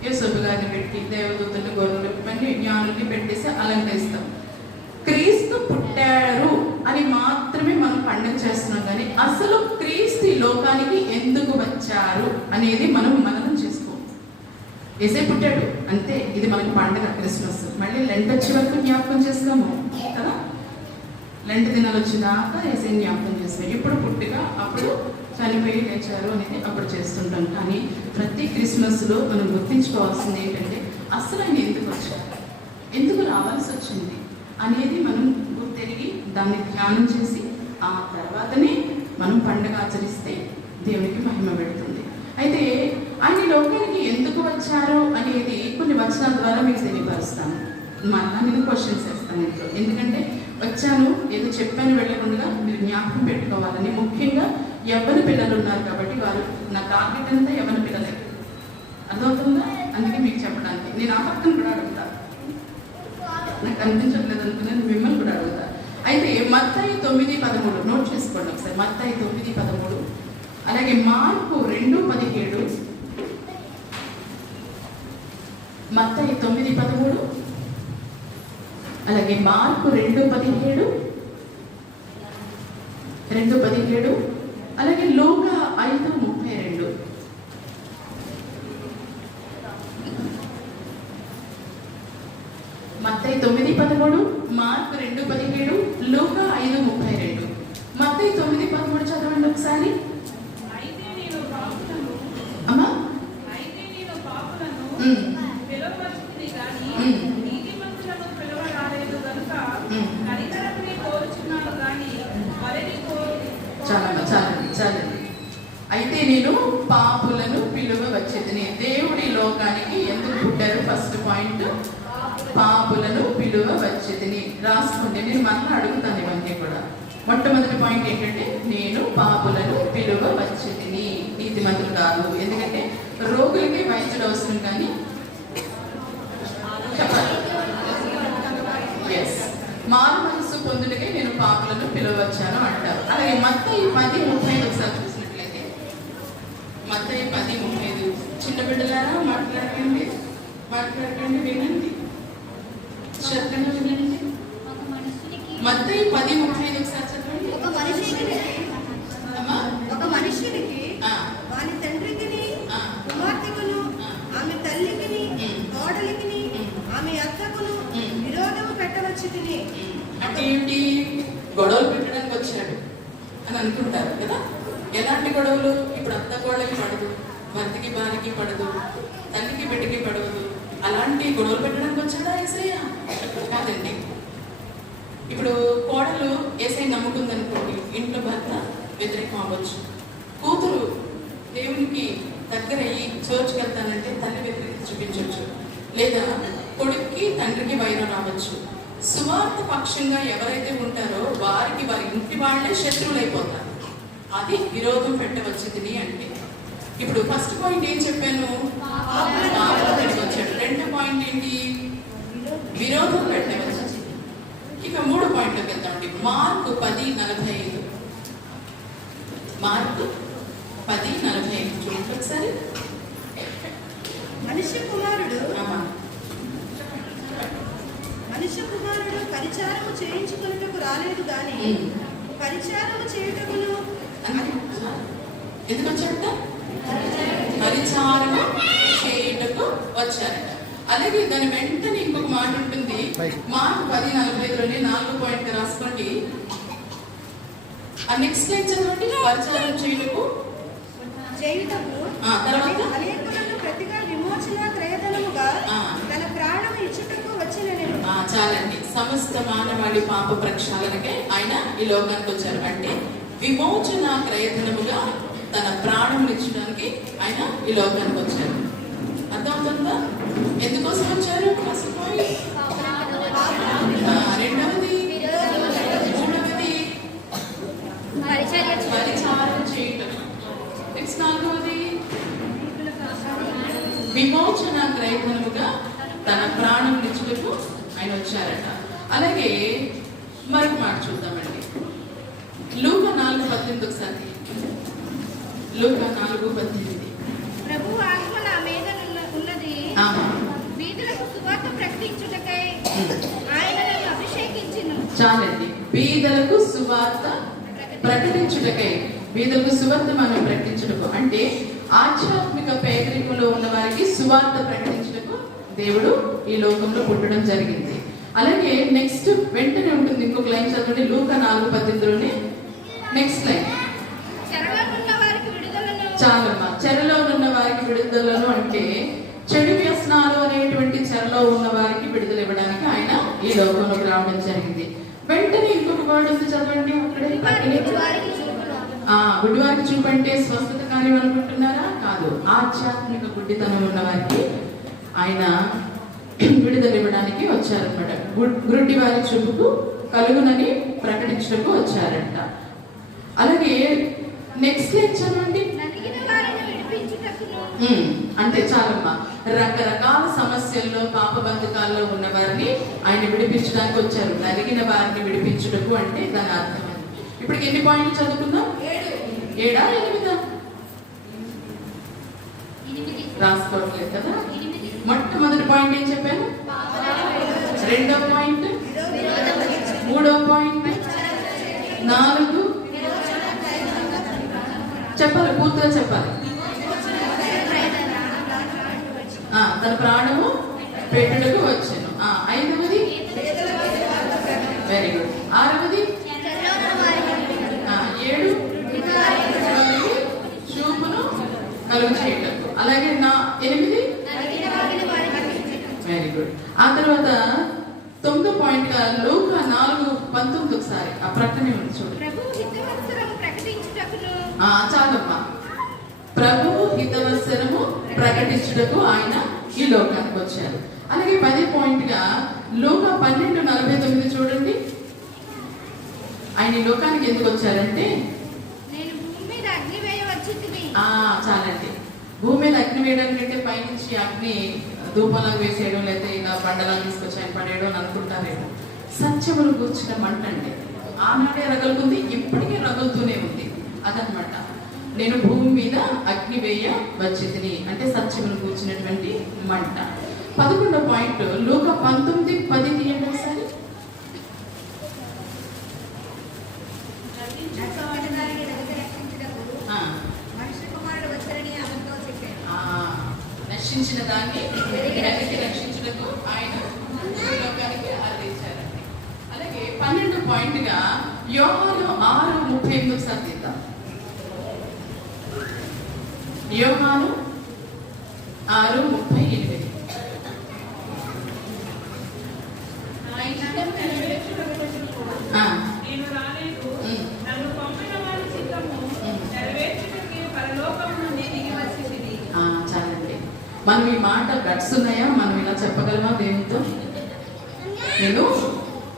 యేసబ్బు గారిని పెట్టి, దేవదూతలు, గొర్రెలు, ఇవన్నీ జ్ఞానుల్ని పెట్టేసి అలంకరిస్తాం. క్రీస్తు పుట్టారు అని మాత్రమే మనం పండుగ చేస్తున్నాం. కానీ అసలు క్రీస్తు ఈ లోకానికి ఎందుకు వచ్చారు అనేది మనం మననం చేసుకోం. యేసే పుట్టాడు అంతే, ఇది మనకి పండుగ క్రిస్మస్. మళ్ళీ లెంట్ వచ్చే వరకు జ్ఞాపకం చేస్తాము కదా. లెంట్ దినాలు వచ్చేదాకా యేసే జ్ఞాపకం చేస్తాం. ఇప్పుడు పుట్టిగా, అప్పుడు చనిపోయి లేచారు అనేది అప్పుడు చేస్తుంటాం. కానీ ప్రతి క్రిస్మస్లో మనం గుర్తించుకోవాల్సింది ఏంటంటే అసలు ఆయన ఎందుకు వచ్చారు, ఎందుకు రావాల్సి వచ్చింది అనేది మనం గుర్తెరిగి దాన్ని ధ్యానం చేసి ఆ తర్వాతనే మనం పండుగ ఆచరిస్తే దేవునికి మహిమ పెడుతుంది. అయితే ఆయన లోకానికి ఎందుకు వచ్చారు అనేది కొన్ని వచనాల ద్వారా మీకు తెలియపరుస్తాను. మళ్ళా నేను క్వశ్చన్స్ వేస్తాను ఇంట్లో. ఎందుకంటే వచ్చాను ఏదో చెప్పాను వెళ్ళకుండా మీరు జ్ఞాపకం పెట్టుకోవాలని. ముఖ్యంగా యవ్వన పిల్లలు ఉన్నారు కాబట్టి వారు నా టార్గెట్ అంతా యవ్వన పిల్లలే. అర్థమవుతుందా? అందుకే మీకు చెప్పడానికి నేను ఆ పక్కన కూడా అడుగుతా. నాకు అనిపించట్లేదు అనుకున్నాను, మిమ్మల్ని కూడా అడుగుతా. అయితే మత్తయి 9:13 నోట్ చేసుకోండి ఒకసారి. మత్తయి 9:13, అలాగే మార్కు 2:17. మత్తయి 9:13, అలాగే మార్కు 2:17, అలాగే లూకా 5:32. మత్తయి 9:13, మార్కు 2:17, లూకా 5:32. మత్తయి 9:13 చదవండి ఒకసారి. అమ్మా, చాలండి. అయితే నేను పాపులను పిలువ వచ్చేది. దేవుడి లోకానికి ఎందుకు పుట్టారు? ఫస్ట్ పాయింట్, పాపులను పిలువ వచ్చేది. రాసుకోండి, నేను మళ్ళీ అడుగుతాను ఇవన్నీ కూడా. మొట్టమొదటి పాయింట్ ఏంటంటే నేను పాపులను పిలువ వచ్చేది, నీతిమంతులు కాదు. ఎందుకంటే రోగులకి వైద్యుడు అవసరం, కానీ చెప్పాలి మారు మనసు పొందుటకే నేను పాపులను పిలవచ్చాను అంటారు. అలాగే మత్తయి 10:35 ఒకసారి చూసినట్లయితే, మత్తయి 10:35. చిన్న బిడ్డలారా మాట్లాడకండి, వినండి, శ్రద్ధగా వినండి. మత్తయి 10:35 ఒకసారి చెప్పండి. ఒక మనుషునికి వాని తండ్రికి, కుమార్తెకును, ఆమె తల్లికి, కోడలికి, ఆమె అక్కకును విరోధము పెట్టవచ్చుని. అంటే ఏంటి? గొడవలు పెట్టడానికి వచ్చాడు. అని అనుకుంటారు కదా. ఎలాంటి గొడవలు? ఇప్పుడు అత్త కోళ్ళకి పడదు, భర్తకి భార్యకి పడదు, తల్లికి బిడ్డకి పడవదు. అలాంటి గొడవలు పెట్టడానికి వచ్చాడా యేసయ్య? కాదండి. ఇప్పుడు కోడలు యేసయ్య నమ్ముకుందనుకోండి, ఇంట్లో భర్త వ్యతిరేకం అవ్వచ్చు. కూతురు దేవునికి దగ్గరయ్యి చర్చ్కి వెళ్తానంటే తల్లి వ్యతిరేకత చూపించవచ్చు, లేదా కొడుక్కి తండ్రికి వైరం రావచ్చు. సువార్త పక్షంగా ఎవరైతే ఉంటారో వారికి వారి ఇంటి వాళ్ళే శత్రువులు అయిపోతారు. అది విరోధం పెట్టవచ్చుది అంటే. ఇప్పుడు ఫస్ట్ పాయింట్ ఏం చెప్పాను? పాపం పెట్టవచ్చాడు. రెండో పాయింట్ ఏంటి? విరోధం పెట్టవచ్చు. ఇక మూడో పాయింట్లోకి వెళ్తామండి. మార్కు 10:45. మార్కు 10:45 చూడండి ఒకసారి. మనిషి కుమారుడు అమ్మా, పరిచారము చేయించుకున్నట్టుకు రాలేదు గాని పరిచారము చేయుటకును. ఎందుకు వచ్చారట? పరిచారము చేయుటకు వచ్చారట. అలాగే దాని వెంటనే ఇంకొక మాట ఉంటుంది. మార్కు 10:45లోనే 4వ పాయింట్ రాసుకోండి. ఆ నెక్స్ట్ లైన్ చదవండి. పరిచారం చేయుటకు తర్వాత అనేకులను ప్రతిగా విమోచన క్రయధనముగా తన ప్రాణము ఇచ్చుటకు వచ్చినని. చాలండి. సమస్త మానవాళి పాప ప్రక్షాళనకే ఆయన ఈ లోకానికి వచ్చారు. అంటే విమోచన క్రయధనముగా తన ప్రాణం ఇచ్చడానికి ఆయన ఈ లోకానికి వచ్చారు. అర్థమవుతుందా? ఎందుకోసం వచ్చారు? First point. రెండవది, మూడవది పరిచారం చేయటం. నెక్స్ట్ నాలుగవది విమోచన క్రయధనముగా తన ప్రాణం ఇచ్చుటకు ఆయన వచ్చారట. అలాగే మరొక మాట చూద్దామండి. లూకా 4:18 ఒకసారి. లూకా 4:18. ప్రభు ఆత్మ నా మీద ఉన్నది, బీదలకు సువార్త ప్రకటించుటకై ఆయన నన్ను అభిషేకించును. చాలండి. బీదలకు సువార్త ప్రకటించుటకై. బీదలకు సువార్త మనం ప్రకటించుటకు అంటే ఆధ్యాత్మిక పేదరికంలో ఉన్న వారికి సువార్త ప్రకటించుటకు దేవుడు ఈ లోకంలో పుట్టడం జరిగింది. అలాగే నెక్స్ట్ వెంటనే ఉంటుంది ఇంకొక లైన్ చదవండి. లూకా 4:18లోనే నెక్స్ట్ లైన్. చాలమ్మా. చెరలో ఉన్న వారికి విడుదలను అంటే చెడు వ్యసనాలు అనేటువంటి చెరలో ఉన్న వారికి విడుదల ఇవ్వడానికి ఆయన ఈ లోకంలోకి రావడం జరిగింది. వెంటనే ఇంకొక వర్డ్ ఉంది చదవండి. గుడ్డివారికి చూపంటే స్వస్థత కార్యం అనుకుంటున్నారా? కాదు. ఆధ్యాత్మిక గుడ్డితనం ఉన్న వారికి ఆయన విడుదల ఇవ్వడానికి వచ్చారనమాట. గుడ్డి వారి చూపుకు కలుగునని ప్రకటించడానికి వచ్చారంట. అలాగే నెక్స్ట్ లైన్ చదవండి. అంతే చాలమ్మా. రకరకాల సమస్యల్లో పాప బంధకాల్లో ఉన్న వారిని ఆయన విడిపించడానికి వచ్చారు. నలిగిన వారిని విడిపించుటకు అంటే దాని అర్థం. ఇప్పుడు ఎన్ని పాయింట్లు చదువుకుందాం? 7 8 రాసుకోవట్లేదు కదా. మొట్టమొదటి పాయింట్ ఏం చెప్పాను? రెండో పాయింట్, మూడో పాయింట్, 4 చెప్పాలి, పూర్తిగా చెప్పాలి. తన ప్రాణము పెట్టుటకు వచ్చాను. 5వది వెరీ గుడ్. 6వది 7 చూపును కలుగు చేయటకు. అలాగే 8 వెరీ గుడ్. ఆ తర్వాత 9వ పాయింట్ గా లూకా 4:19 ఒకసారి ఆ ప్రకటన ఉంది చూడండి. చాలమ్మా. ప్రభువు హితవత్సరము ప్రకటించుటకు ఆయన ఈ లోకానికి వచ్చారు. అలాగే 10వ పాయింట్ గా లూకా 12:49 చూడండి. ఆయన ఈ లోకానికి ఎందుకు వచ్చారంటే చాలండి. భూమి మీద అగ్ని వేయడానికి అంటే పైనుంచి అగ్ని ధూపంలాగా వేసేయడం, లేదా ఇలా బండలా తీసుకొచ్చి ఆయన పడేయడం అని అనుకుంటారేమో. సత్యమును కూర్చిన మంట అండి. ఆనాడే రగులుకుంది, ఇప్పటికీ రగులుతూనే ఉంది. అదనమాట. నేను భూమి మీద అగ్ని వేయ వచ్చింది అంటే సత్యమును కూర్చున్నటువంటి మంట. 11వ పాయింట్ లూకా 19:10 తీయండి ఒకసారి. రక్షించిన దాన్ని వెనక్కి రక్షించుటకు ఆయన లోకానికి ఆదేశారండి. అలాగే 12వ పాయింట్ గా యోహాను 6:38 ఒకసారి తీద్దాం. యోహాను 6:38. నేను రాలేదు, నన్ను పంపిన వారి చిత్తము నెరవేర్చుటకే పరలోకము నుండి దిగి వచ్చింది. చాలండి. మనం ఈ మాట గట్స్ ఉన్నాయా? మనం ఇలా చెప్పగలమా దేవునితో? నేను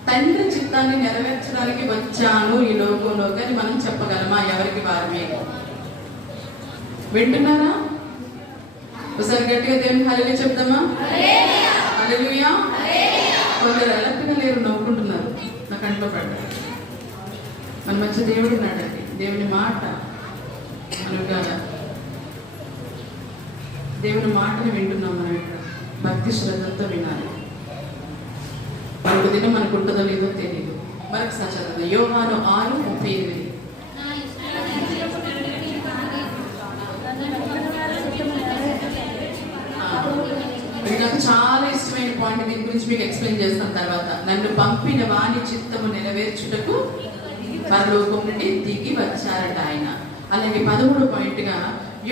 తండ్రి చిత్తాన్ని నెరవేర్చడానికి వచ్చాను ఈ లోకంలోకి అని మనం చెప్పగలమా? ఎవరికి వారమే. వింటున్నారా? ఒకసారి గట్టిగా దేవుని హల్లెలూయా చెప్తామా? హల్లెలూయా. కొందరు ఎలక్ట్గా లేరు, నవ్వుకుంటున్నారు. నా కంట్లో పడ్డారు. మన మంచి దేవుడు ఉన్నాడండి. దేవుని మాట అనుగాల దేవుని మాటను వింటున్నాం. మనం ఇక్కడ భక్తి శ్రద్ధలతో వినాలి. మరొక దినం మనకు ఉంటుందో లేదో తెలియదు. మరొకసారి చదువు. యోహాను 6:38. ఇది నాకు చాలా ఇష్టమైన పాయింట్. దీని గురించి మీకు ఎక్స్ప్లెయిన్ చేస్తాను తర్వాత. నన్ను పంపిన వాని చిత్తము నెరవేర్చుటకు పరలోకం నుండి దిగి వచ్చారట ఆయన. అలాగే 13వ పాయింట్గా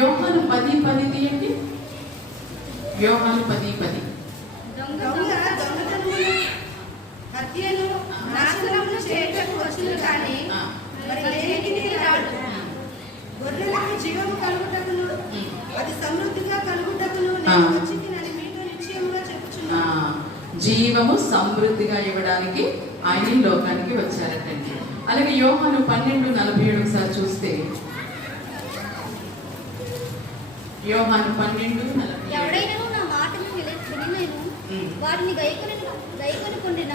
యోహాను 10:10 తీయండి. యోహాను 10:10. హత్యను నాశనమును చేయటకు వచ్చును కానీ మరి దేనికిని రాడు. గొర్రెలకు జీవము కలుగుటకును అది సమృద్ధిగా కలుగుటకును నేను వచ్చితినని మీతో నిశ్చయముగా చెప్పుచున్నాను. జీవము సమృద్ధిగా ఇవ్వడానికి ఆయన ఈ లోకానికి వచ్చారటండి. అలాగే యోహాను 12:47 ఒకసారి చూస్తే, యోహాను 12:47. ఎవడైనా నా మాటను వినను వాటిని గైకొనుకొండిన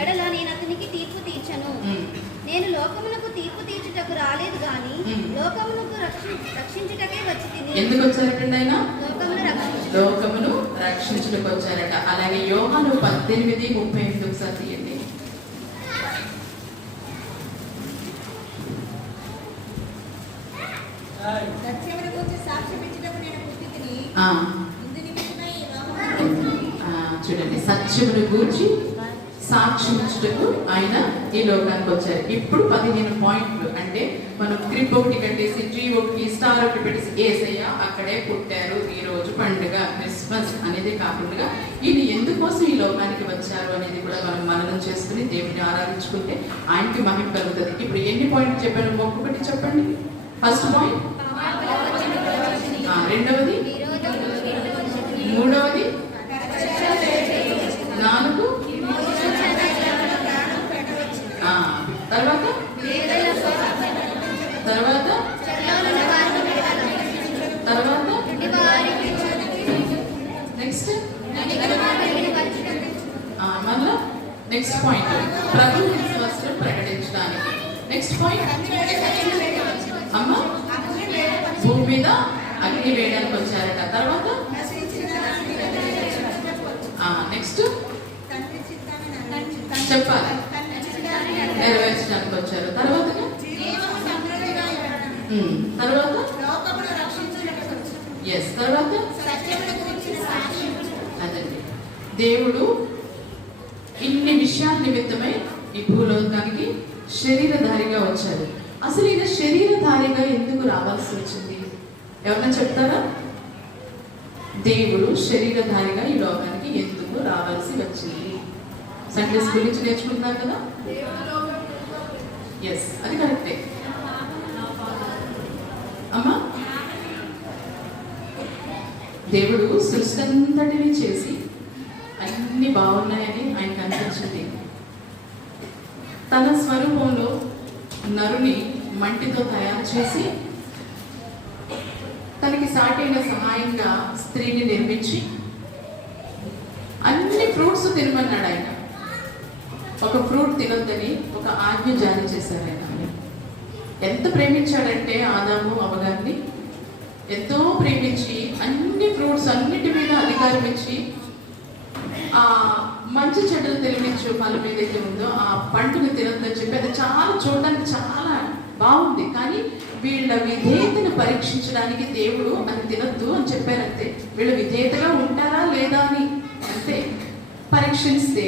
ఎడల నేను అతనికి తీర్పు తీర్చను. నేను లోకమునకు తీర్పు తీర్చుటకు రాలేదు గాని లోకమునకు రక్షించుటకే వచ్చి తిని. ఎందుకు వచ్చారటండి ఆయన? లోకమును రక్షించుటకు వచ్చారట. అలాగే యోహాను 18:38 ఒకసారి తీయండి. సత్యమును గురించి సాక్ష్యం ఇచ్చుటకు నేను పుట్టితిని. చూడండి, సత్యమును గూర్చి సాక్ష్యం ఇచ్చుటకు ఆయన ఈ లోకానికి వచ్చారు. ఇప్పుడు 15 పాయింట్లు. అంటే మనం గ్రిప్ ఒకటి కట్టేసి, ట్రీ ఒకటి, స్టార్ ఒకటి పెట్టేసి యేసయ్య అక్కడే పుట్టారు, ఈ రోజు పండుగ క్రిస్మస్ అనేది కాకుండా ఈయన ఎందుకోసం ఈ లోకానికి వచ్చారు అనేది కూడా మనం మననం చేసుకుని దేవుడిని ఆరాధించుకుంటే ఆయనకి మహిమ కలుగుతుంది. ఇప్పుడు ఎన్ని పాయింట్లు చెప్పాను? ఒక్కొక్కటి చెప్పండి. ఫస్ట్ పాయింట్, రెండవది, మూడవది, 4, తర్వాత నెక్స్ట్ మళ్ళా నెక్స్ట్ పాయింట్ ప్రభు విశ్వాసం ప్రకటించడానికి. నెక్స్ట్ పాయింట్ అమ్మ భూమి మీద అగ్ని వేయడానికి వచ్చారట. తర్వాత నెక్స్ట్ చెప్పాలి, నెరవేర్చడానికి వచ్చారు. తర్వాత తర్వాత అదండి. దేవుడు ఇన్ని విషయాల నిమిత్తమై ఈ భూలోకానికి శరీరధారిగా వచ్చారు. అసలు ఈయన శరీరధారిగా ఎందుకు రావాల్సి వచ్చింది? ఎవరైనా చెప్తారా? దేవుడు శరీరధారిగా ఈ లోకానికి ఎందుకు రావాల్సి వచ్చింది? సండే స్కూల్ నుంచి నేర్చుకుంటున్నారు కదా. ఎస్, అది కరెక్టే అమ్మా. దేవుడు సృష్టి అంతటిని చేసి అన్ని బాగున్నాయని ఆయనకు అనిపించింది. తన స్వరూపంలో నరుని మంటితో తయారు చేసి తనకి సాటైన సహాయంగా స్త్రీని నిర్మించి అన్ని ఫ్రూట్స్ తినమన్నాడు ఆయన. ఒక ఫ్రూట్ తినొద్దని ఒక ఆజ్ఞ జారీ చేశారు ఆయన. ఎంత ప్రేమించాడంటే ఆదాము అవ్వగారిని ఎంతో ప్రేమించి అన్ని ఫ్రూట్స్ అన్నిటి మీద అధికారం ఇచ్చి ఆ మంచి చెడ్డలు తెలివించు ఫలం ఏదైతే ఉందో ఆ పండుని తినొద్దని చెప్పి, అది చాలా చూడడానికి చాలా బాగుంది. కానీ వీళ్ళ విధేయతను పరీక్షించడానికి దేవుడు అది తినొద్దు అని చెప్పారంతే. వీళ్ళ విధేయతగా ఉంటారా లేదా అని అంతే. పరీక్షిస్తే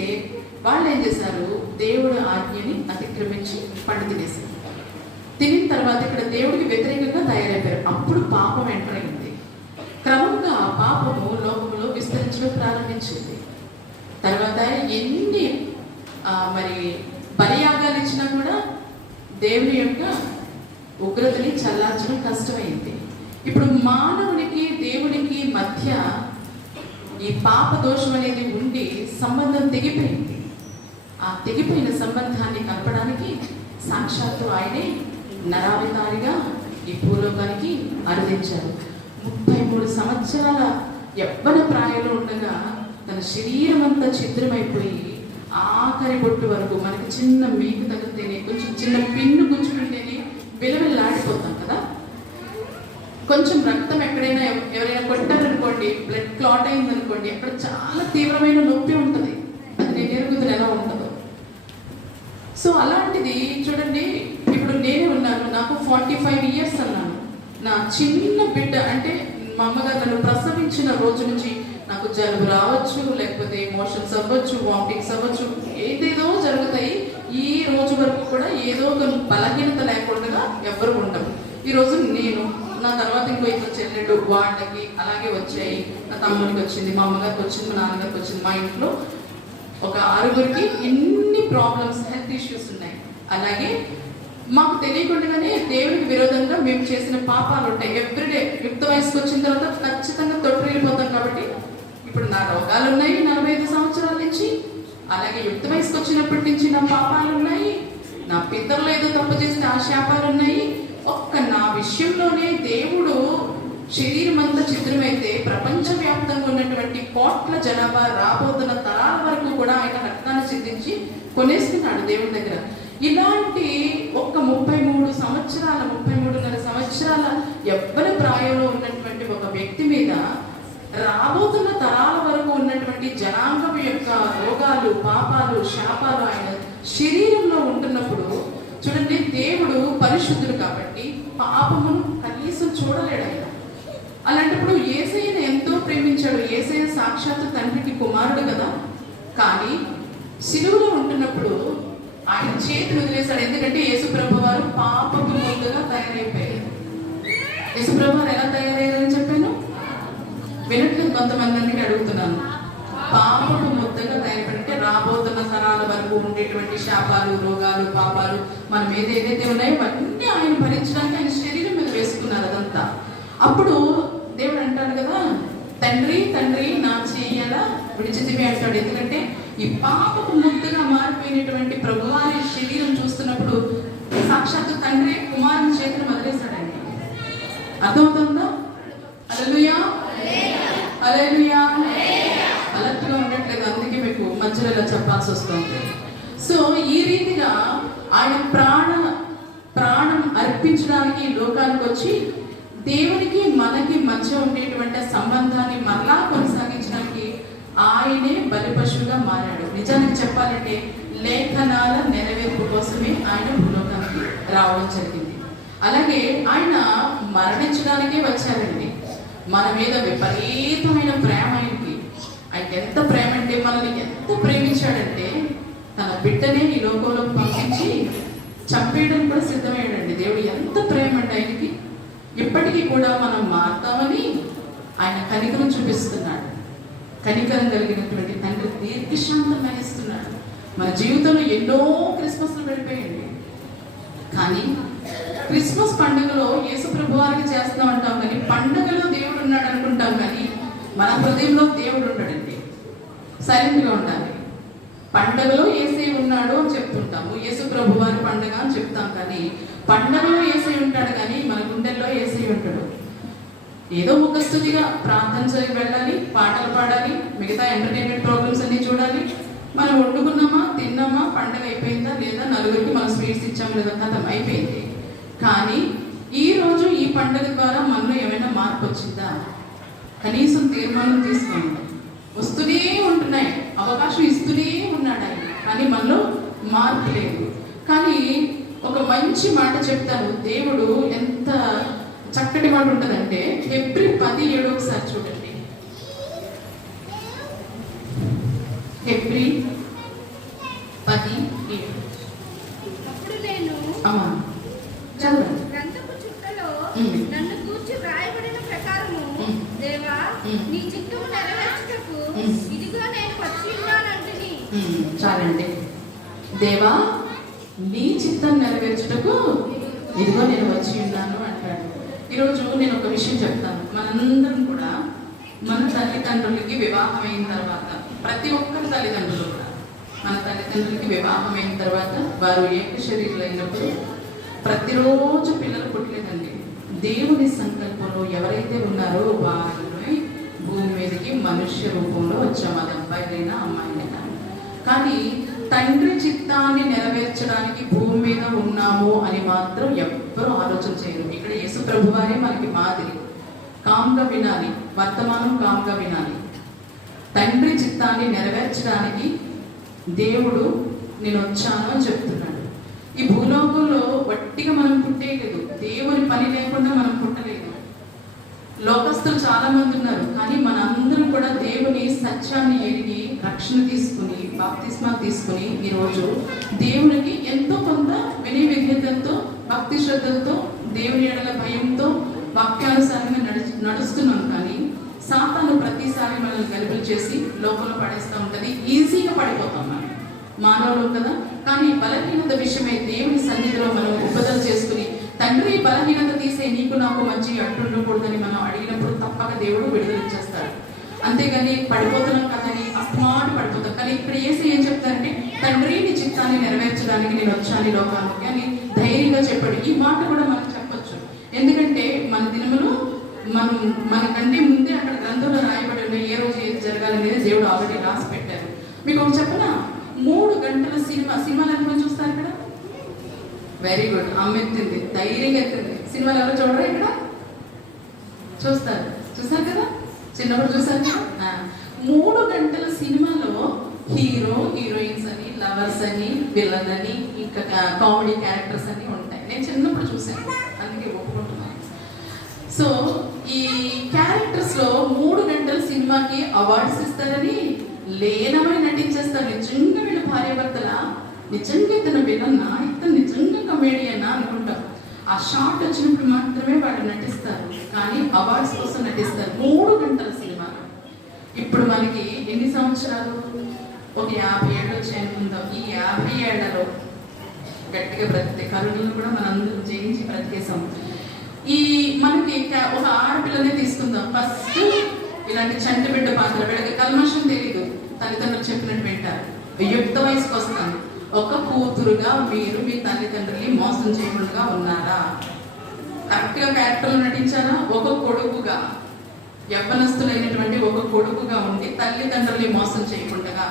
వాళ్ళు ఏం చేశారు, దేవుడు ఆజ్ఞని అతిక్రమించి పండు తినేశారు. తినిన తర్వాత ఇక్కడ దేవుడికి వ్యతిరేకంగా తయారైపోయారు. అప్పుడు పాపం ఎంటర్ అయింది. క్రమంగా ఆ పాపము లోకంలో విస్తరించడం ప్రారంభించింది. తర్వాత ఎన్ని మరి బలియాగాలు ఇచ్చినా కూడా దేవుని యొక్క ఉగ్రతని చల్లార్చడం కష్టమైంది. ఇప్పుడు మానవునికి దేవునికి మధ్య ఈ పాప దోషం అనేది ఉండి సంబంధం తెగిపోయింది. ఆ తెగిపోయిన సంబంధాన్ని కలపడానికి సాక్షాత్తు ఆయనే నరావతారిగా ఈ భూలోకానికి అరుదించారు. 33 సంవత్సరాల యవ్వన ప్రాయంలో ఉండగా తన శరీరం అంతా ఛిద్రమైపోయి ఆఖరి బొట్టు వరకు, మనకి చిన్న మీకు తగిలితేనే, కొంచెం చిన్న పిన్ను గుచ్చుకుంటేనే విలవిల్లాడిపోతాం కదా. కొంచెం రక్తం ఎక్కడైనా ఎవరైనా కొట్టారనుకోండి, బ్లడ్ క్లాట్ అయిందనుకోండి, అక్కడ చాలా తీవ్రమైన నొప్పి ఉంటుంది. అది నేను ఎరుగుతుంది ఎలా ఉంటుందో. సో అలాంటిది చూడండి, ఇప్పుడు నేనే ఉన్నాను, నాకు 45 years అన్నాను. నా చిన్న బిడ్డ అంటే మా అమ్మగారు నన్ను ప్రసవించిన రోజు నుంచి నాకు జలుబు రావచ్చు, లేకపోతే ఎమోషన్స్ అవ్వచ్చు, వామిటింగ్స్ అవ్వచ్చు, ఏదేదో జరుగుతాయి. ఈ రోజు వరకు కూడా ఏదో ఒక బలహీనత లేకుండా ఎవరు ఉండవు. ఈరోజు నేను, నా తర్వాత ఇంకో ఇద్దరు చెల్లెళ్ళు, వాళ్ళకి అలాగే వచ్చాయి. నా తమ్ముడికి వచ్చింది, మా అమ్మగారికి వచ్చింది, మా నాన్నగారికి వచ్చింది. మా ఇంట్లో ఒక 6గురికి ఇన్ని ప్రాబ్లమ్స్, హెల్త్ ఇష్యూస్ ఉన్నాయి. అలాగే మాకు తెలియకుండానే దేవుడికి విరోధంగా మేము చేసిన పాపాలు ఉంటాయి. ఎవ్రీడే యుక్త వయసుకు వచ్చిన తర్వాత ఖచ్చితంగా తొట్టిల్లిపోతాం. కాబట్టి ఇప్పుడు నా రోగాలు ఉన్నాయి 45 సంవత్సరాల నుంచి. అలాగే యుక్త వయసుకు వచ్చినప్పటి నుంచి నా పాపాలు ఉన్నాయి. నా పితరులు ఏదో తప్పు చేస్తే ఆ శాపాలు ఉన్నాయి. ఒక్క నా విషయంలోనే దేవుడు శరీరం అంతా చిత్రమైతే ప్రపంచవ్యాప్తంగా ఉన్నటువంటి కోట్ల జనాభా రాబోతున్న తరాల వరకు కూడా ఆయన రక్తాన్ని సిద్ధించి కొనేస్తున్నాడు దేవుడి దగ్గర. ఇలాంటి ఒక్క 33 సంవత్సరాల 33.5 సంవత్సరాల యవ్వన ప్రాయంలో ఉన్నటువంటి ఒక వ్యక్తి మీద రాబోతున్న తరాల వరకు ఉన్నటువంటి జనాంగం యొక్క రోగాలు, పాపాలు, శాపాలు ఆయన శరీరంలో ఉంటున్నప్పుడు చూడండి, దేవుడు పరిశుద్ధుడు కాబట్టి పాపమును కనీసం చూడలేడు ఆయన. అలాంటప్పుడు యేసయ్యను ఎంతో ప్రేమించాడు. యేసయ్య సాక్షాత్తు తండ్రికి కుమారుడు కదా. కానీ సిలువలో ఉంటున్నప్పుడు ఆయన చేతులు వదిలేశాడు. ఎందుకంటే యేసుప్రభు వారు పాపపు ముందుగా తయారైపోయారు. యేసుప్రభు వారు ఎలా తయారయ్యారని చెప్పాను, వినట్లేదు కొంతమందికి అడుగుతున్నాను. పాపపు ముద్దగా తయారైపోయింటే రాబోతున్న తరాల వరకు ఉండేటువంటి శాపాలు, రోగాలు, పాపాలు మనం ఏదైతే ఉన్నాయో అవన్నీ ఆయన భరించడానికి ఆయన శరీరం మీద వేసుకున్నారు అదంతా. అప్పుడు దేవుడు అంటాడు కదా, తండ్రి తండ్రి నా చెయ్యలా విడిచితివి అంటాడు. ఎందుకంటే ఈ పాపకు ముద్దగా మారిపోయినటువంటి ప్రభువారి శరీరం చూస్తున్నప్పుడు సాక్షాత్తు తండ్రి కుమారుని చేతిని వదిలేశాడండి. అర్థమవుతుందా? హల్లెలూయా, హల్లెలూయా. అలర్ట్గా ఉండట్లేదు, అందుకే మీకు మధ్యలో ఇలా చెప్పాల్సి వస్తుంది. సో ఈ రీతిగా ఆయన ప్రాణం అర్పించడానికి లోకానికి వచ్చి దేవునికి మనకి మధ్య ఉండేటువంటి సంబంధాన్ని మరలా కొనసాగించడానికి ఆయనే బలి పశువుగా మారాడు. నిజానికి చెప్పాలంటే లేఖనాల నెరవేర్పు కోసమే ఆయన భూలోకానికి రావడం జరిగింది. అలాగే ఆయన మరణించడానికే వచ్చారండి. మన మీద విపరీతమైన ప్రేమ ఆయనకి. ఆయనకి ఎంత ప్రేమ అంటే, మనల్ని ఎంత ప్రేమించాడంటే తన బిడ్డనే ఈ లోకంలోకి పంపించి చంపేయడం కూడా సిద్ధమయ్యాడండి. దేవుడు ఎంత ప్రేమ అంటే ఆయనకి. ఇప్పటికీ కూడా మనం మారుతామని ఆయన కనికరం చూపిస్తున్నాడు. కనికరం కలిగినటువంటి తండ్రి దీర్ఘశాంతం వహిస్తున్నాడు. మన జీవితంలో ఎన్నో క్రిస్మస్లు వెళ్ళిపోయండి, కానీ క్రిస్మస్ పండుగలో యేసు ప్రభు వారికి చేస్తాం అంటాం, కానీ పండుగలో దేవుడు ఉన్నాడు అనుకుంటాం, కానీ మన హృదయంలో దేవుడు ఉన్నాడండి. సైలెంట్గా ఉండాలి. పండుగలో యేసయ్య ఉన్నాడు అని చెప్తుంటాము, యేసు ప్రభు వారి పండుగ అని చెప్తాం, కానీ పండుగలో యేసయ్య ఉంటాడు, కానీ మన గుండెల్లో యేసయ్య ఉంటాడు. ఏదో ముఖస్తుతిగా ప్రార్థన చేసి వెళ్ళాలి, పాటలు పాడాలి, మిగతా ఎంటర్టైన్మెంట్ ప్రోగ్రామ్స్ అన్ని చూడాలి. మనం వండుకున్నామా, తిన్నామా, పండుగ అయిపోయిందా లేదా, నలుగురికి మనం స్వీట్స్ ఇచ్చాము లేదా, కథం అయిపోయింది. కానీ ఈ రోజు ఈ పండుగ ద్వారా మనలో ఏమైనా మార్పు వచ్చిందా? కనీసం తీర్మానం తీసుకోండి. వస్తూనే ఉంటున్నాయి, అవకాశం ఇస్తూనే ఉన్నాడు ఆయన, కానీ మనలో మార్పు లేదు. కానీ ఒక మంచి మాట చెప్తాను, దేవుడు ఎంత చక్కటి మాట ఉంటుందంటే హెబ్రీ 10:7 ఒకసారి చూడండి. హెబ్రీ 17. అప్పుడు నేను అమ్మా చదవండి. గ్రంథపు చుట్టలో ఉమ్. నన్ను గూర్చి వ్రాయబడిన ప్రకారము ఉమ్. దేవా ఉమ్. నీ చిత్తము నెరవేర్చుటకు ఉమ్. ఇదిగో నేను వచ్చి ఉన్నానంటిని. చాలండి. దేవా నీ చిత్తం నెరవేర్చుటకు ఇదిగో నేను వచ్చి ఉన్నాను అంటాడు. ఈరోజు నేను ఒక విషయం చెప్తాను. మనందరం కూడా మన తల్లిదండ్రులకి వివాహం అయిన తర్వాత, ప్రతి ఒక్కరి తల్లిదండ్రులు కూడా మన తల్లిదండ్రులకి వివాహం అయిన తర్వాత వారు ఏక శరీరులు అయినప్పుడు ప్రతిరోజు పిల్లలు పుట్టలేదండి. దేవుని సంకల్పంలో ఎవరైతే ఉన్నారో వారిని భూమి మీదకి మనుష్య రూపంలో వచ్చాము. అది అబ్బాయిలైనా అమ్మాయిలైనా. కానీ తండ్రి చిత్తాన్ని నెరవేర్చడానికి భూమి మీద ఉన్నాము అని మాత్రం ఎవ్వరూ ఆలోచన చేయరు. ఇక్కడ యేసు ప్రభు వారే మనకి మాదిరి. కామ్గా వినాలి, వర్తమానం కామ్గా వినాలి. తండ్రి చిత్తాన్ని నెరవేర్చడానికి దేవుడు నేను వచ్చాను అని చెప్తున్నాడు. ఈ భూలోకంలో వట్టిగా మనం పుట్టేయలేదు. దేవుని పని లేకుండా మనం పుట్టలేదు. లోకస్తులు చాలా మంది ఉన్నారు, కానీ మనందరం కూడా దేవుని సత్యాన్ని ఎరిగి రక్షణ తీసుకుని బాప్తిస్మా తీసుకుని ఈరోజు దేవునికి ఎంతో కొంత వినయ విధేయతతో భక్తి శ్రద్ధలతో దేవుని ఎడల భయంతో వాక్యానుసారంగా నడుస్తున్నాం. కానీ సాతాను ప్రతిసారి మనల్ని గలిబిలి చేసి లోపల పడేస్తూ ఉంటుంది. ఈజీగా పడిపోతాం మనం, మానవులు కదా. కానీ బలహీనత విషయమై దేవుని సన్నిధిలో మనం ఉపదల చేసుకుని తండ్రి బలహీనత తీసే నీకు నాకు మంచి అంటుండకూడదని మనం అడిగినప్పుడు తప్పక దేవుడు విడుదలిచ్చేస్తాడు. అంతేగాని పడిపోతున్నాం కదని అస్మాటు పడిపోతాం. కానీ ఇక్కడ ఏం చెప్తారంటే తండ్రి నీ చిత్తాన్ని నెరవేర్చడానికి నేను వచ్చాను లోకానికి అని ధైర్యంగా చెప్పాడు. ఈ మాట కూడా మనం చెప్పొచ్చు. ఎందుకంటే మన దినములు మనకంటే ముందే అక్కడ గ్రంథంలో రాయబడి ఉన్న ఏ రోజు ఏది జరగాలనేది దేవుడు ఆల్రెడీ రాసి పెట్టారు. మీకు ఒక చెప్పనా, 3 గంటల సినిమాలు ఎంతమంది చూస్తారు ఇక్కడ? Very good. అమ్మెత్తింది, ధైర్యంగా ఎత్తింది. సినిమాలు ఎవరు చూడరా ఇక్కడ? చూస్తారు కదా, చిన్నప్పుడు చూసారు కదా. 3 గంటల సినిమాలో హీరో హీరోయిన్స్ అని, లవర్స్ అని, విలన్ అని, ఇంకా కామెడీ క్యారెక్టర్స్ అని ఉంటాయి. నేను చిన్నప్పుడు చూశాను, అందుకే ఒప్పుకుంటున్నాను. సో ఈ క్యారెక్టర్స్ లో 3 గంటల సినిమాకి అవార్డ్స్ ఇస్తారని లేనమై నటించేస్తారు. నిజంగా వీళ్ళు భార్యాభర్తల, నిజంగా ఇతను విలన్నా, ఇతను నిజంగా కమేడియన్నా అనుకుంటాం. ఆ షార్ట్ వచ్చినప్పుడు మాత్రమే వాళ్ళు నటిస్తారు, కానీ అవార్డ్స్ కోసం నటిస్తారు. 3 గంటల సినిమా. ఇప్పుడు మనకి ఎన్ని సంవత్సరాలు? ఒక 50 ఏళ్ళు వచ్చాయనుకుందాం. ఈ 50 ఏళ్లలో గట్టిగా బ్రతికే కరుణను కూడా మనందరం జయించి బ్రతికేసాం. ఈ మనకి ఒక ఆడపిల్లనే తీసుకుందాం. ఫస్ట్ ఇలాంటి చంటి బిడ్డ పాత్ర, వీళ్ళకి కల్మషం తెలీదు, తల్లిదండ్రులు చెప్పినట్టు వింటారు. యుక్త వయసుకు వస్తాను. ఒక కూతురుగా మీరు మీ తల్లిదండ్రుల్ని మోసం చేయకుండా ఉన్నారా? కరెక్ట్గా క్యారెక్టర్లో నటించారా? ఒక కొడుకుగా, యవ్వనస్తులైనటువంటి ఒక కొడుకుగా ఉండి తల్లిదండ్రుల్ని మోసం చేయకుండా,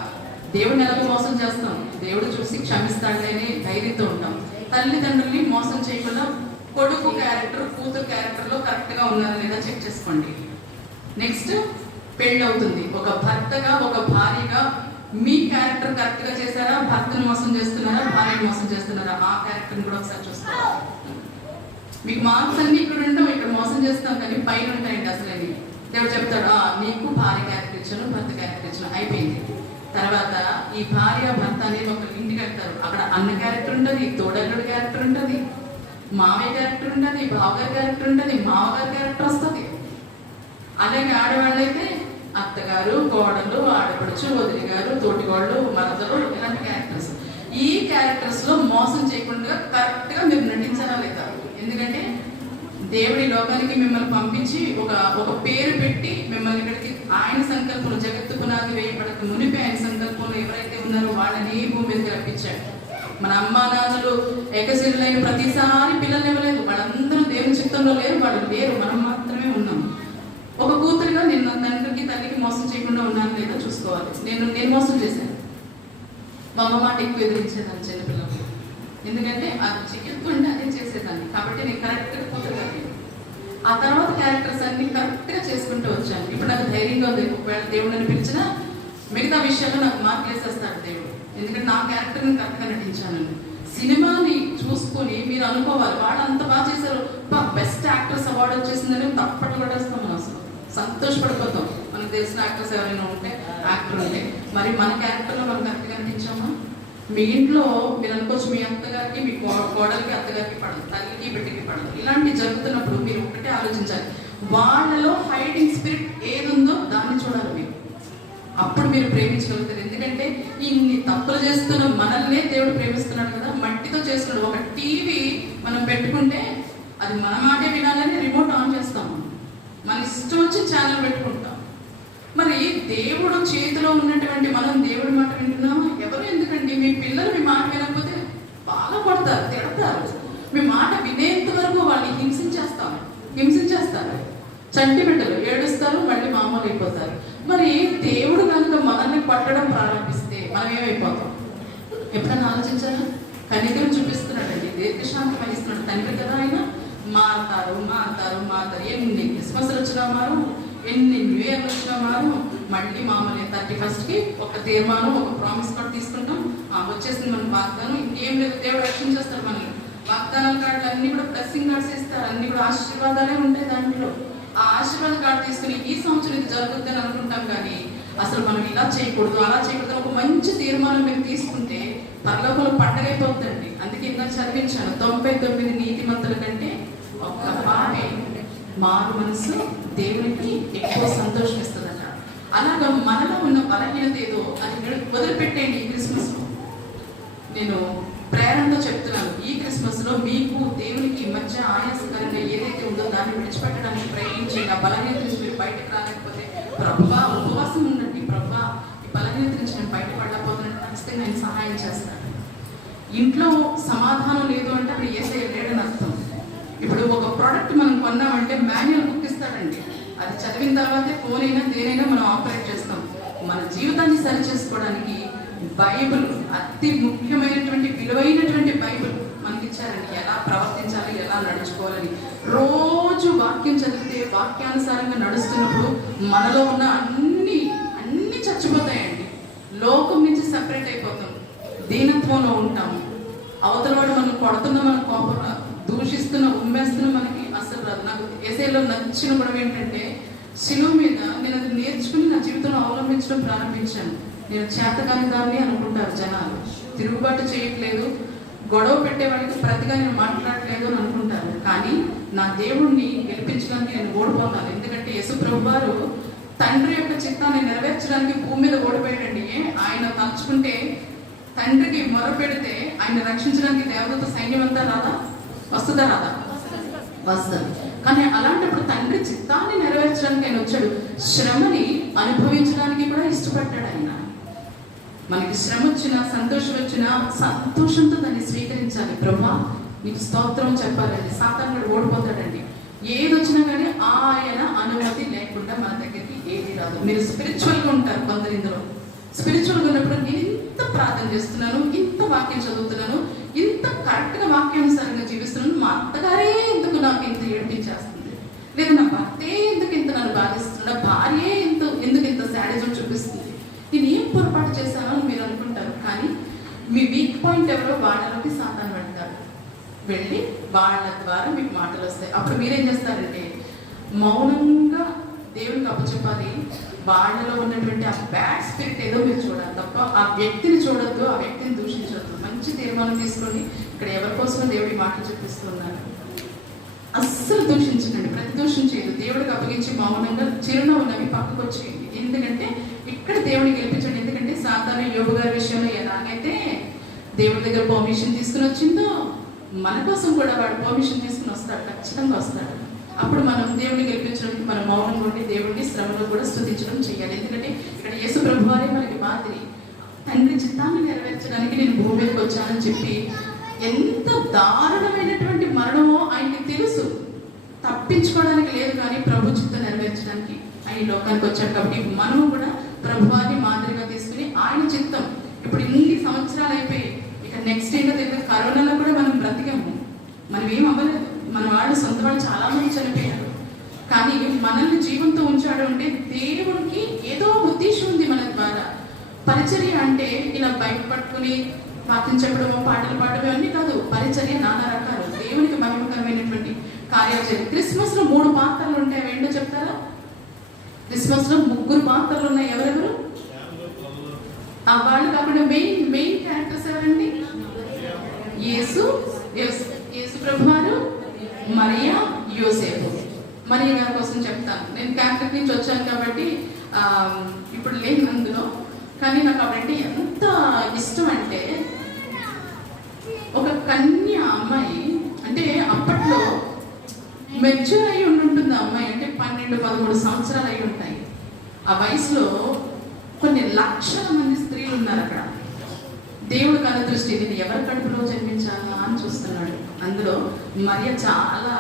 దేవుడిని ఎలాగో మోసం చేస్తాం, దేవుడు చూసి క్షమిస్తాడని ధైర్యంతో ఉంటాం. తల్లిదండ్రుల్ని మోసం చేయకుండా కొడుకు క్యారెక్టర్, కూతురు క్యారెక్టర్లో కరెక్ట్గా ఉన్నారా లేదా చెక్ చేసుకోండి. నెక్స్ట్ పెళ్ళి అవుతుంది. ఒక భర్తగా, ఒక భార్యగా మీ క్యారెక్టర్ కరెక్ట్గా చేశారా? భర్తను మోసం చేస్తున్నారా? భార్యను మోసం చేస్తున్నారా? ఆ క్యారెక్టర్ని కూడా ఒకసారి చూస్తారా? మీకు మార్క్స్ అన్ని ఇక్కడ ఉంటాం, ఇక్కడ మోసం చేస్తాం, కానీ పైన ఉంటాయండి అసలు. దేవుడు చెప్తాడు, నీకు భార్య క్యారెక్టర్ ఇచ్చాను, భర్త క్యారెక్టర్ ఇచ్చాను, అయిపోయింది. తర్వాత ఈ భార్య భర్త అనేది ఒక ఇంటికి వెళ్తారు. అక్కడ అన్న క్యారెక్టర్ ఉంటుంది, తోడల్లుడి క్యారెక్టర్ ఉంటుంది, మామయ్య క్యారెక్టర్ ఉంటుంది, బావగారి క్యారెక్టర్ ఉంటుంది, మామగారి క్యారెక్టర్ వస్తుంది. అలాగే ఆడవాళ్ళైతే అత్తగారు, కోడలు, ఆడపడుచు, వదిలి గారు, తోటికోళ్ళు, మరదలు, ఇలాంటి క్యారెక్టర్స్. ఈ క్యారెక్టర్స్ లో మోసం చేయకుండా కరెక్ట్ గా మీరు నటించారా లేదా? ఎందుకంటే దేవుడి లోకానికి మిమ్మల్ని పంపించి ఒక పేరు పెట్టి మిమ్మల్ని ఇక్కడికి ఆయన సంకల్పంలో, జగత్తు పునాది వేయబడక మునిపి ఆయన సంకల్పంలో ఎవరైతే ఉన్నారో వాళ్ళని భూమి మీదకి రప్పించాడు. మన అమ్మా నాన్నలు ఏకశిరులైన ప్రతిసారి పిల్లలు ఇవ్వలేదు. వాళ్ళందరూ దేవుని చిత్తంలో లేరు, వాళ్ళు లేరు, మనం మాత్రమే ఉన్నాం. ఒక కూతురుగా నేను తండ్రికి తల్లికి మోసం చేయకుండా ఉన్నాను లేదా చూసుకోవాలి. నేను మోసం చేశాను. మా అమ్మ మాట ఎక్కువ ఎదిరించేదాన్ని చిన్నపిల్లలు, ఎందుకంటే అది చికెత్తుంటే అదే చేసేదాన్ని. కాబట్టి నేను కరెక్ట్గా కూతురుగా ఆ తర్వాత క్యారెక్టర్స్ అన్ని కరెక్ట్గా చేసుకుంటూ వచ్చాను. ఇప్పుడు నాకు ధైర్యంగా ఉంది. ఒకవేళ దేవుడు అని పిలిచినా మిగతా విషయాల్లో నాకు మార్కులు వేసేస్తాడు దేవుడు, ఎందుకంటే నా క్యారెక్టర్ని కరెక్ట్గా నటించాను. సినిమాని చూసుకొని మీరు అనుకోవాలి, వాళ్ళు అంత బాగా చేశారు, బెస్ట్ యాక్టర్స్ అవార్డు వచ్చేసిందని తప్పట్లు కొట్టేస్తాం. మనం అసలు సంతోషపడిపోతాం. మనకు తెలిసిన యాక్టర్స్ ఎవరైనా ఉంటే, యాక్టర్ ఉంటే. మరి మన క్యారెక్టర్లో మనం కరెక్ట్గా నటించామా? మీ ఇంట్లో మీరు అనుకోవచ్చు మీ అత్తగారికి మీ కోడలికి అత్తగారికి పడదు, తల్లికి బిడ్డకి పడదు. ఇలాంటి జరుగుతున్నప్పుడు మీరు ఒకటే ఆలోచించాలి, వాళ్ళలో హైడింగ్ స్పిరిట్ ఏది ఉందో దాన్ని చూడాలి మీరు. అప్పుడు మీరు ప్రేమించగలుగుతారు. ఎందుకంటే ఇన్ని తప్పులు చేస్తున్న మనల్నే దేవుడు ప్రేమిస్తున్నాడు కదా, మట్టితో చేస్తున్నాడు. ఒక టీవీ మనం పెట్టుకుంటే అది మన మాటే వినాలని రిమోట్ ఆన్ చేస్తాము, మన ఇష్టం వచ్చి ఛానల్ పెట్టుకుంటాం. మరి దేవుడు చేతిలో ఉన్నటువంటి మనం దేవుడి మాట వింటున్నామా? ఎవరు ఎందుకండి? మీ పిల్లలు మీ మాట వినకపోతే బాగా కొడతారు, తిడతారు. మీ మాట వినేంత వరకు వాళ్ళని హింసించేస్తారు. చంటి బిడ్డలు ఏడుస్తారు, మళ్ళీ మామూలు అయిపోతారు. మరి దేవుడు కనుక మనల్ని పట్టడం ప్రారంభిస్తే మనం ఏమైపోతాం? ఎప్పుడైనా ఆలోచించారా? కనికరం చూపిస్తున్నాడండి, దీర్ఘశాంతం ఇస్తున్నాడు తండ్రి కదా ఆయన. మారుతారు. ఎన్ని క్రిస్మస్లు వచ్చినా మారు, ఎన్ని న్యూ ఇయర్లు వచ్చినా మారు, మళ్ళీ మామూలు 31st ఒక తీర్మానం, ఒక ప్రామిస్ కార్డ్ తీసుకుంటాం. వచ్చేసింది మన వాగ్దానం, ఇంకేం లేదు, దేవుడు రక్షించేస్తాడు మనల్ని. వాగ్దానాల కార్డులు అన్ని కూడా బ్లెస్సింగ్ కార్డ్స్ ఇస్తారు, అన్ని కూడా ఆశీర్వాదాలే ఉంటాయి దాంట్లో. ఆ ఆశీర్వాద కార్డు తీసుకుని ఈ సంవత్సరం ఇది జరుగుద్ది అని అనుకుంటాం, కానీ అసలు మనం ఇలా చేయకూడదు, అలా చేయకూడదు. ఒక మంచి తీర్మానం మీరు తీసుకుంటే పరలోకంలో పండగ అయిపోతుందండి. అందుకే ఇందాక చదివించాను, 99 నీతిమంతుల కంటే ఒక్క పాపే మారు మనసు దేవునికి ఎక్కువ సంతోషం ఇస్తుందట. అలాగా మనలో ఉన్న బలహీనత ఏదో అది వదిలిపెట్టేయండి. ఈ క్రిస్మస్ లో నేను ప్రేరణతో చెప్తున్నాను, ఈ క్రిస్మస్ లో మీకు దేవునికి మధ్య ఆయాసకరంగా ఏదైతే ఉందో దాన్ని విడిచిపెట్టడానికి ప్రయత్నించండి. ఆ బలహీనత నుంచి మీరు బయటకు రాలేకపోతే ప్రభువా ఉపవాసం ఉండండి, ప్రభువా ఈ బలహీనత నుంచి నేను బయటపడలేకపోతున్నాను, ఖచ్చితంగా నేను సహాయం చేస్తాను. ఇంట్లో సమాధానం లేదు అంటే అప్పుడు యేసయ్య లేడని అర్థం. ఇప్పుడు ఒక ప్రోడక్ట్ మనం కొన్నామంటే మాన్యువల్ బుక్ ఇస్తాడండి, అది చదివిన తర్వాతే ఫోన్ అయినా దేనైనా మనం ఆపరేట్ చేస్తాం. మన జీవితాన్ని సరి చేసుకోవడానికి బైబిల్ అతి ముఖ్యమైనటువంటి విలువైనటువంటి బైబిల్ మనకి ఇచ్చారండి. ఎలా ప్రవర్తించాలి, ఎలా నడుచుకోవాలని. రోజు వాక్యం చదివితే వాక్యానుసారంగా నడుస్తున్నప్పుడు మనలో ఉన్న అన్ని చచ్చిపోతాయండి. లోకం నుంచి సెపరేట్ అయిపోతాం, దీనత్వంలో ఉంటాము. అవతల వాడు మనం కొడుతున్నా, మన కోపం దూషిస్తున్న, ఉమ్మేస్తున్న మనకి అసలు రాదు. నాకు యేసయ్యలో నచ్చిన గుణం ఏంటంటే, శిలువ మీద నేను అది నేర్చుకుని నా జీవితంలో అవలంబించడం ప్రారంభించాను. నేను చేతకాని దాన్ని అనుకుంటారు జనాలు, తిరుగుబాటు చేయట్లేదు, గొడవ పెట్టే వాళ్ళకి ప్రతిగా నేను మాట్లాడలేదు అని అనుకుంటారు. కానీ నా దేవుణ్ణి గెలిపించడానికి నేను ఓడిపోతాను. ఎందుకంటే యేసు ప్రభు వారు తండ్రి యొక్క చిత్తాన్ని నెరవేర్చడానికి భూమి మీద ఓడిపోయాడండి. ఆయన తలుచుకుంటే తండ్రికి మొర పెడితే ఆయన రక్షించడానికి దేవదూత సైన్యం అంతా రాదా? వస్తుందా? వస్తుంది. కానీ అలాంటప్పుడు తండ్రి చిత్తాన్ని నెరవేర్చడానికి ఆయన వచ్చాడు. శ్రమని అనుభవించడానికి కూడా ఇష్టపడ్డాడు ఆయన. మనకి శ్రమ వచ్చినా, సంతోషం వచ్చినా సంతోషంతో దాన్ని స్వీకరించాలి. బ్రహ్మ నీకు స్తోత్రం చెప్పాలండి. సాతానుడు ఓడిపోతాడండి. ఏది వచ్చినా కానీ ఆయన అనుమతి లేకుండా మన దగ్గరికి ఏది రాదు. మీరు స్పిరిచువల్గా ఉంటారు కొందరు. ఇందులో స్పిరిచువల్గా ఉన్నప్పుడు నేను ఇంత ప్రార్థన చేస్తున్నాను, ఇంత వాక్యం చదువుతున్నాను, ఇంత కరెక్ట్గా వాక్యానుసారంగా జీవిస్తున్నాను, మా అత్తగారే ఎందుకు నాకు ఇంత ఏడిపించేస్తుంది, లేదా నా భర్తే ఎందుకు ఇంత నన్ను బాధిస్తుంది, నా భార్యే ఎందుకు ఇంత శాడిజం చూపిస్తుంది, నేను ఏం పొరపాటు చేశానో అని మీరు అనుకుంటారు. కానీ మీ వీక్ పాయింట్ ఎవరో వాళ్ళలోకి సాతాను పెడతారు, వెళ్ళి వాళ్ళ ద్వారా మీకు మాటలు వస్తాయి. అప్పుడు మీరేం చేస్తారంటే మౌనంగా దేవునికి అప్పచెప్పాలి. వాళ్ళలో ఉన్నటువంటి ఆ బ్యాడ్ స్పిరిట్ ఏదో మీరు చూడాలి తప్ప ఆ వ్యక్తిని చూడొద్దు, ఆ వ్యక్తిని దూషించొద్దు. మంచి తీర్మానం తీసుకొని ఇక్కడ ఎవరి కోసమో దేవుడి మాటలు చెప్పిస్తున్నారు. అస్సలు దూషించండి, ప్రతి దూషణ చేయదు. దేవుడికి అప్పగించి మౌనంగా చిరునవ్వు నవ్వి పక్కకు వచ్చేయండి. ఎందుకంటే ఇక్కడ దేవుడిని గెలిపించండి. ఎందుకంటే సాధారణ యోబు గారి విషయంలో ఎలాగైతే దేవుడి దగ్గర పర్మిషన్ తీసుకుని వచ్చిందో మన కోసం కూడా వాడు పర్మిషన్ తీసుకుని వస్తాడు, ఖచ్చితంగా వస్తాడు. అప్పుడు మనం దేవుడిని గెలిపించడానికి మనం మౌనంగా ఉండి దేవుడిని శ్రమలో కూడా స్తుతించడం చేయాలి. ఎందుకంటే ఇక్కడ యేసు ప్రభు వారే మనకి మాదిరి. తండ్రి చిత్తాన్ని నెరవేర్చడానికి నేను భూమి మీదకి వచ్చానని చెప్పి ఎంత దారుణమైనటువంటి మరణమో ఆయనకి తెలుసు. తప్పించుకోవడానికి లేదు, కానీ ప్రభు చిత్తం నెరవేర్చడానికి ఆయన లోకానికి వచ్చాడు. కాబట్టి మనము కూడా ప్రభువాన్ని మాదిరిగా తీసుకుని ఆయన చిత్తం. ఇప్పుడు ఇన్ని సంవత్సరాలు అయిపోయి ఇక నెక్స్ట్ ఏంటో తెలియదు. కరోనాలో కూడా మనం బ్రతికాము, మనం ఏం అవ్వలేదు. మన వాళ్ళు సొంత వాళ్ళు చాలా మంది చనిపోయారు. కానీ మనల్ని జీవంతో ఉంచాడు అంటే దేవుడికి ఏదో ఉద్దేశం ఉంది మన ద్వారా. పరిచర్య అంటే ఇలా బయట పట్టుకుని వాక్యం చెప్పడమో, పాటలు పాడడం అన్నీ కాదు. పరిచర్య నానా రకాలు, దేవునికి మహిమకరమైనటువంటి కార్యాలు చేయాలి. క్రిస్మస్ లో 3 పాత్రలు ఉంటాయి. అవేంటో చెప్తారా? క్రిస్మస్ లో 3 పాత్రలు ఉన్నాయి. ఎవరెవరు? వాళ్ళు కాకుండా మెయిన్ క్యారెక్టర్స్ ఎవరండి? యేసు ప్రభువారు, మరియా, యోసేపు. మరియా గారి కోసం చెప్తాను. నేను క్యాథలిక్ నుంచి వచ్చాను కాబట్టి ఇప్పుడు లేదు అందులో, కానీ నాకు అవంటే ఎంత ఇష్టం అంటే, ఒక కన్య అమ్మాయి అంటే అప్పట్లో మెచ్యూర్ అయి ఉంటుంది అమ్మాయి అంటే 12-13 సంవత్సరాలు అయి ఉంటాయి. ఆ వయసులో కొన్ని లక్షల మంది స్త్రీలు ఉన్నారు అక్కడ. దేవుడు కను దృష్టి దీన్ని ఎవరి కడుపులో జన్మించాలా అని చూస్తున్నాడు. అందులో మరియ చాలా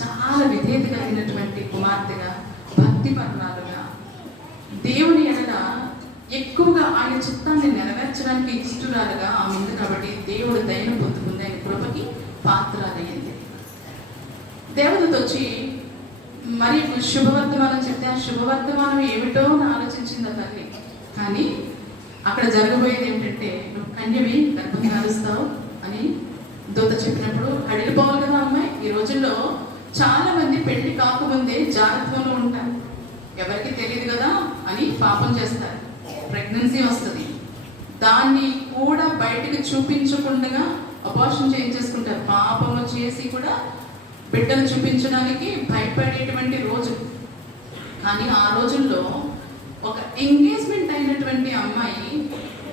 చాలా విధేయత కలిగినటువంటి కుమార్తెగా, భక్తి పర్వాలుగా, దేవుని ఎడల ఎక్కువగా ఆయన చిత్తాన్ని నెరవేర్చడానికి ఇష్టరాలుగా ఆమె ఉంది. కాబట్టి దేవుడు దయను పొందుకుంది, ఆయన కృపకి పాత్రలయ్యింది. దేవదూత వచ్చి మరి శుభవర్తమానం చెప్తే ఆ శుభవర్తమానం ఏమిటో అని ఆలోచించింది ఆ తల్లి. కానీ అక్కడ జరగబోయేది ఏంటంటే, నువ్వు కన్యవి, గర్భం కాలుస్తావు అని దూత చెప్పినప్పుడు అడిగిపోవాలి కదా అమ్మాయి. ఈ రోజుల్లో చాలా మంది పెళ్లి కాకముందే జాగ్రత్తలో ఉంటారు. ఎవరికి తెలియదు కదా అని పాపం చేస్తారు. ప్రెగ్నెన్సీ వస్తుంది, దాన్ని కూడా బయటకు చూపించకుండా అబార్షన్ చేయించేసుకుంటారు. పాపము చేసి కూడా బిడ్డను చూపించడానికి భయపడేటువంటి రోజు. కానీ ఆ రోజుల్లో ఒక ఎంగేజ్మెంట్ అయినటువంటి అమ్మాయి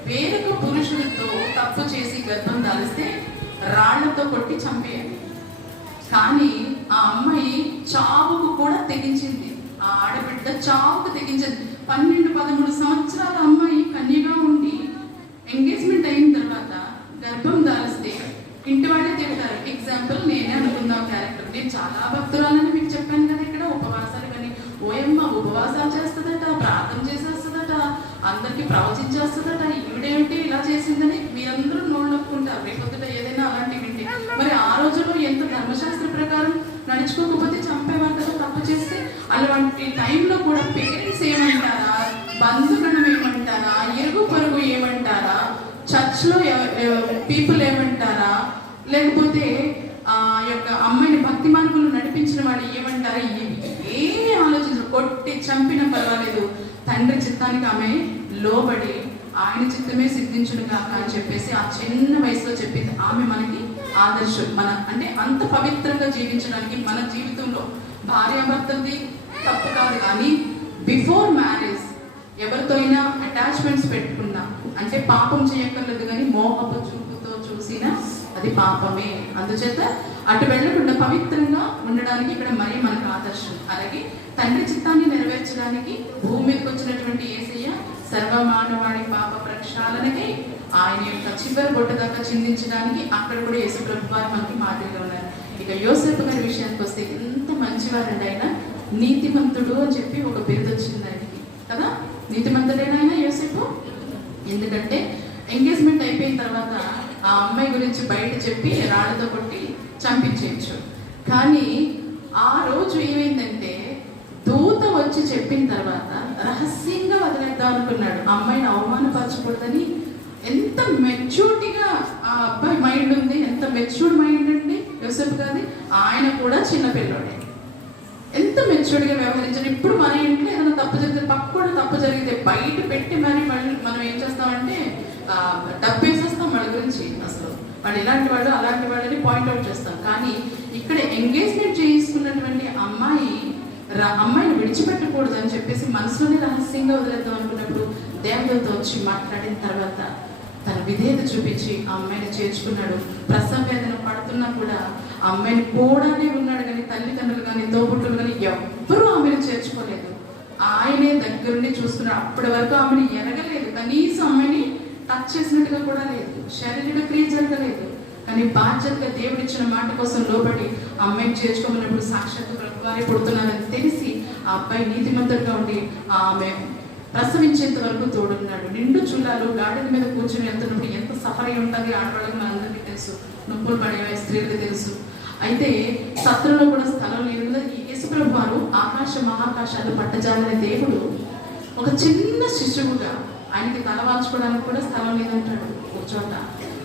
వేరొక పురుషులతో తప్పు చేసి గర్భం దాలిస్తే రాళ్లతో కొట్టి చంపేయాలి. కానీ ఆ అమ్మాయి చావుకు కూడా తెగించింది. ఆ ఆడబిడ్డ చావుకు తెగించింది. 12-13 సంవత్సరాల అమ్మాయి కన్యగా ఉండి ఎంగేజ్మెంట్ అయిన తర్వాత గర్భం దాలిస్తే ఇంటి వాళ్ళే తింటారు. ఎగ్జాంపుల్ నేనే అనుకుందాం క్యారెక్టర్. నేను చాలా భక్తురాలని మీకు చెప్పాను కదా ఇక్కడ. ఉపవాసాలు కానీ ఓయమ్మ ఉపవాసాలు చేస్తుందట, ప్రార్థన చేసేస్తుందట, అందరికి ప్రవచించేస్తుందట. ఈవిడేమిటి ఇలా చేసిందని మీరందరూ నోళ్ళొప్పుకుంటారు రేపొద్దుట ఏదైనా అలాంటివి వింటే. మరి ఆ రోజుల్లో ఎంత ధర్మశాస్త్ర ప్రకారం నడుచుకోకపోతే చంపేవారు కదా తప్పు చేస్తే. అలాంటి టైంలో కూడా పేరెంట్స్ ఏమంటారా, బంధుగణం ఏమంటారా, ఇరుగు పొరుగు ఏమంటారా, చర్చ్లో పీపుల్ ఏమంటారా, లేకపోతే ఆ యొక్క అమ్మాయిని భక్తి మార్గంలో నడిపించిన వాళ్ళు ఏమంటారా, ఏమీ ఆలోచించరు. కొట్టి చంపినా పర్వాలేదు, తండ్రి చిత్తానికి ఆమె లోబడి ఆయన చిత్తమే సిద్ధించును కాక అని చెప్పేసి ఆ చిన్న వయసులో చెప్పింది. ఆమె మనకి ఆదర్శం. మన అంటే అంత పవిత్రంగా జీవించడానికి మన జీవితంలో భార్యాభర్తలది తప్పు కాదు, కానీ బిఫోర్ మ్యారేజ్ ఎవరితో అయినా అటాచ్మెంట్స్ పెట్టుకున్నా అంటే పాపం చేయక్కర్లేదు, కానీ మోహపు చూపుతో చూసినా అది పాపమే. అందుచేత అటు వెళ్లకుండా పవిత్రంగా ఉండడానికి ఇక్కడ మరి మనకు ఆదర్శం. అలాగే తండ్రి చిత్తాన్ని నెరవేర్చడానికి భూమి మీదకి వచ్చినటువంటి యేసయ్య సర్వమానవాడి పాప ప్రక్షాళనకై ఆయన యొక్క చివరి బొట్టు దాకా చిందించడానికి అక్కడ కూడా యేసు ప్రభు వారు మనకి మాదిరిగా ఉన్నారు. ఇక యోసేపు గారి విషయానికి వస్తే ఎంత మంచివారండి ఆయన. నీతిమంతుడు అని చెప్పి ఒక బిరుదు వచ్చింది ఆయనకి కదా. నీతిమంతుడైన ఆయన యోసేపు. ఎందుకంటే ఎంగేజ్మెంట్ అయిపోయిన తర్వాత ఆ అమ్మాయి గురించి బయట చెప్పి రాళ్ళతో కొట్టి చంపించేయచ్చు. కానీ ఆ రోజు ఏమైందంటే దూత వచ్చి చెప్పిన తర్వాత రహస్యంగా వదిలేద్దాం అనుకున్నాడు. ఆ అమ్మాయిని అవమానపరచకూడదని. ఎంత మెచ్యూరిటీగా ఆ అబ్బాయి మైండ్ ఉంది, ఎంత మెచ్యూర్డ్ మైండ్ అండి యోసేపు గారి. ఆయన కూడా చిన్నపిల్లోడే, ఎంత మెచ్యూర్డ్గా వ్యవహరించారు. ఇప్పుడు మన ఇంట్లో ఏదైనా తప్పు జరిగితే, పక్కన తప్పు జరిగితే బయట పెట్టి మరి మనం ఏం చేస్తామంటే డబ్బు వేసేస్తాం వాళ్ళ గురించి. అసలు వాళ్ళు ఇలాంటి వాళ్ళు అలాంటి వాళ్ళని పాయింట్అవుట్ చేస్తాం. కానీ ఇక్కడ ఎంగేజ్మెంట్ చేసుకున్నటువంటి అమ్మాయిని విడిచిపెట్టకూడదు అని చెప్పేసి మనసులోనే రహస్యంగా వదిలేద్దాం అనుకున్నప్పుడు దేవదూత వచ్చి మాట్లాడిన తర్వాత తన విధేయత చూపించి ఆ అమ్మాయిని చేర్చుకున్నాడు. ప్రసవ వేదన పడుతున్నా కూడా ఆ అమ్మాయిని కూడానే ఉన్నాడు, కానీ తల్లిదండ్రులు కానీ తోబుట్టులు కానీ ఎవ్వరూ ఆమెను చేర్చుకోలేదు. ఆయనే దగ్గరుండి చూసుకున్నాడు. అప్పటి వరకు ఆమెను ఎరగలేదు, కనీసం అమ్మాయిని టచ్ చేసినట్టుగా కూడా లేదు, శారీరక క్రియ జరగలేదు. కానీ బాధ్యతగా దేవుడు ఇచ్చిన మాట కోసం లోబడి అమ్మాయిని చేర్చుకోమన్నప్పుడు సాక్షాత్తు ప్రభువారే పుడుతున్నారని తెలిసి ఆ అబ్బాయి నీతిమంతుడిగా ఉండి ఆమె ప్రసవించేంత వరకు తోడున్నాడు. నిండు చుల్లాలు గాడిద మీద కూర్చొని వెళ్తున్నప్పుడు ఎంత సఫర్ అయి ఉంటుంది ఆడవాళ్ళకి మనందరికీ తెలుసు, నొప్పులు పడే స్త్రీలకు తెలుసు. అయితే సత్రంలో కూడా స్థలం లేదు కదా. యేసుప్రభు వారు ఆకాశ మహాకాశాలు పట్టజాలని దేవుడు ఒక చిన్న శిశువుగా, ఆయనకి తల వాల్చుకోవడానికి కూడా స్థలం లేదంటాడు ఒక చోట.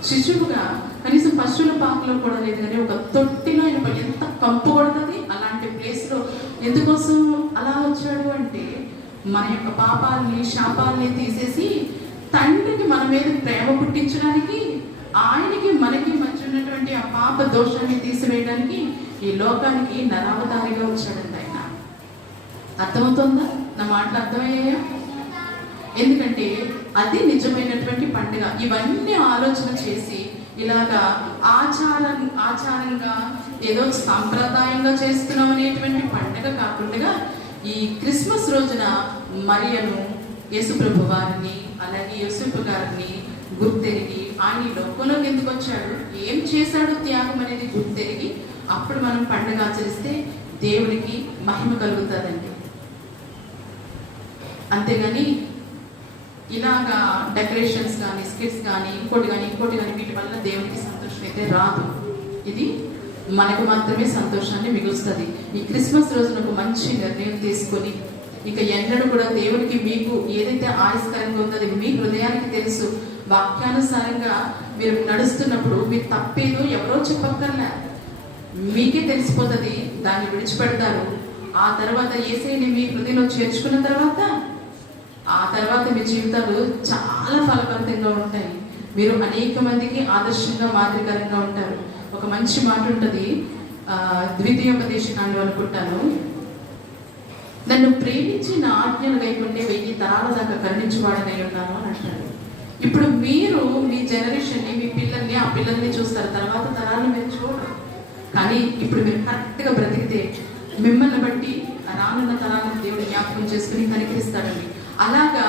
శిశువుగా కనీసం పశువుల పాకలో కూడా లేదు, కానీ ఒక తొట్టిలో ఆయన ఎంత కంపు కొడుతుంది అలాంటి ప్లేస్లో. ఎందుకోసం అలా వచ్చాడు అంటే మన యొక్క పాపాలని శాపాలని తీసేసి తండ్రికి మన మీద ప్రేమ పుట్టించడానికి, ఆయనకి మనకి మధ్య ఉన్నటువంటి ఆ పాప దోషాన్ని తీసివేయడానికి ఈ లోకానికి నరావతారిగా వచ్చాడండి ఆయన. అర్థమవుతుందా? నా మాటలు అర్థమయ్యాయా? ఎందుకంటే అది నిజమైనటువంటి పండుగ. ఇవన్నీ ఆలోచన చేసి ఇలాగా ఆచారంగా ఏదో సాంప్రదాయంగా చేస్తున్నాం అనేటువంటి పండుగ కాకుండా ఈ క్రిస్మస్ రోజున మరియను, యేసుప్రభు వారిని, అలాగే యేసుప్రభు గారిని గుర్తెరిగి ఆయన ఈ లోకంలోకి ఎందుకు వచ్చాడు, ఏం చేశాడు త్యాగం అనేది గుర్తెరిగి అప్పుడు మనం పండుగ ఆచరిస్తే దేవునికి మహిమ కలుగుతుందండి. అంతేగాని ఇలాగా డెకరేషన్స్ కానీ, స్కిట్స్ కానీ, ఇంకోటి కానీ వీటి వల్ల దేవునికి సంతోషం అయితే రాదు. ఇది మనకు మాత్రమే సంతోషాన్ని మిగులుస్తుంది. ఈ క్రిస్మస్ రోజున ఒక మంచి నిర్ణయం తీసుకొని ఇక ఎన్నడూ కూడా దేవునికి మీకు ఏదైతే ఆయుష్కరంగా ఉందో అది మీ హృదయానికి తెలుసు. వాక్యానుసారంగా మీరు నడుస్తున్నప్పుడు మీకు తప్పేదో ఎవరో చెప్పక్కర్లే, మీకే తెలిసిపోతుంది. దాన్ని విడిచిపెడతారు. ఆ తర్వాత యేసయ్యని మీ హృదయంలో చేర్చుకున్న తర్వాత మీ జీవితాలు చాలా ఫలవంతంగా ఉంటాయి. మీరు అనేక మందికి ఆదర్శంగా, మాదిరికరంగా ఉంటారు. ఒక మంచి మాట ఉంటుంది, ద్వితీయోపదేశకాండం అనుకుంటాను, నన్ను ప్రేమించి నా ఆజ్ఞలు లేకుంటే 1000 తరాల దాకా కరుణించువాడనై ఉన్నాను అని అంటారు. ఇప్పుడు మీరు మీ జనరేషన్ని, మీ పిల్లల్ని, ఆ పిల్లల్ని చూస్తారు, తర్వాత తరాలను మీరు చూడరు. కానీ ఇప్పుడు మీరు కరెక్ట్గా బ్రతికితే మిమ్మల్ని బట్టి రానున్న తరాలను దేవుడు జ్ఞాపకం చేసుకుని కనికరిస్తాడండి. అలాగా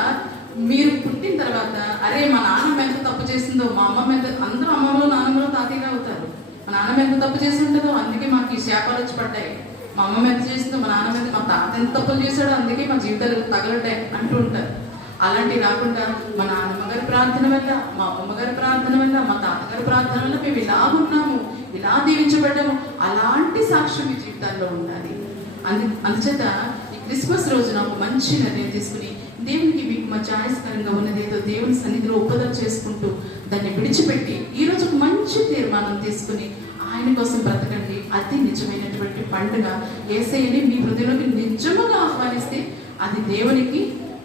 మీరు పుట్టిన తర్వాత అరే మా నాన్నమ్మ ఎంత తప్పు చేసిందో, మా అమ్మమ్మ ఎంత, అందరూ అమ్మమ్మలో నాన్నమ్మలో తాతయ్యగా అవుతారు. మా నాన్నమ్మ ఎంత తప్పు చేసి ఉంటుందో అందుకే మాకు ఈ శాపాలు వచ్చి పడ్డాయి. మా అమ్మమ్మ ఎంత చేసిందో, మా నాన్నమ్మ ఎంత, మా తాత ఎంత తప్పులు చేశాడో అందుకే మా జీవితాలు తగలడ్డాయి అంటూ ఉంటారు. అలాంటివి రాకుండా మా నాన్నమ్మ గారి ప్రార్థన వల్ల, మా అమ్మమ్మ గారి ప్రార్థన వల్ల, మా తాతగారి ప్రార్థన వల్ల మేము ఇలా ఉన్నాము, ఇలా దీవించబడ్డాము, అలాంటి సాక్ష్యం మీ జీవితాల్లో ఉండాలి. అందుచేత ఈ క్రిస్మస్ రోజున ఒక మంచి నిర్ణయం తీసుకుని దేవునికి మీకు మధ్య ఆయాస్కరంగా ఉన్నది ఏదో దేవుని సన్నిధిలో ఒప్పదం చేసుకుంటూ దాన్ని విడిచిపెట్టి ఈరోజు ఒక మంచి తీర్మానం తీసుకుని ఆయన కోసం బ్రతకండి. అది నిజమైనటువంటి పండుగ. యేసయ్యని మీ హృదయంలోకి నిజముగా ఆహ్వానిస్తే అది దేవునికి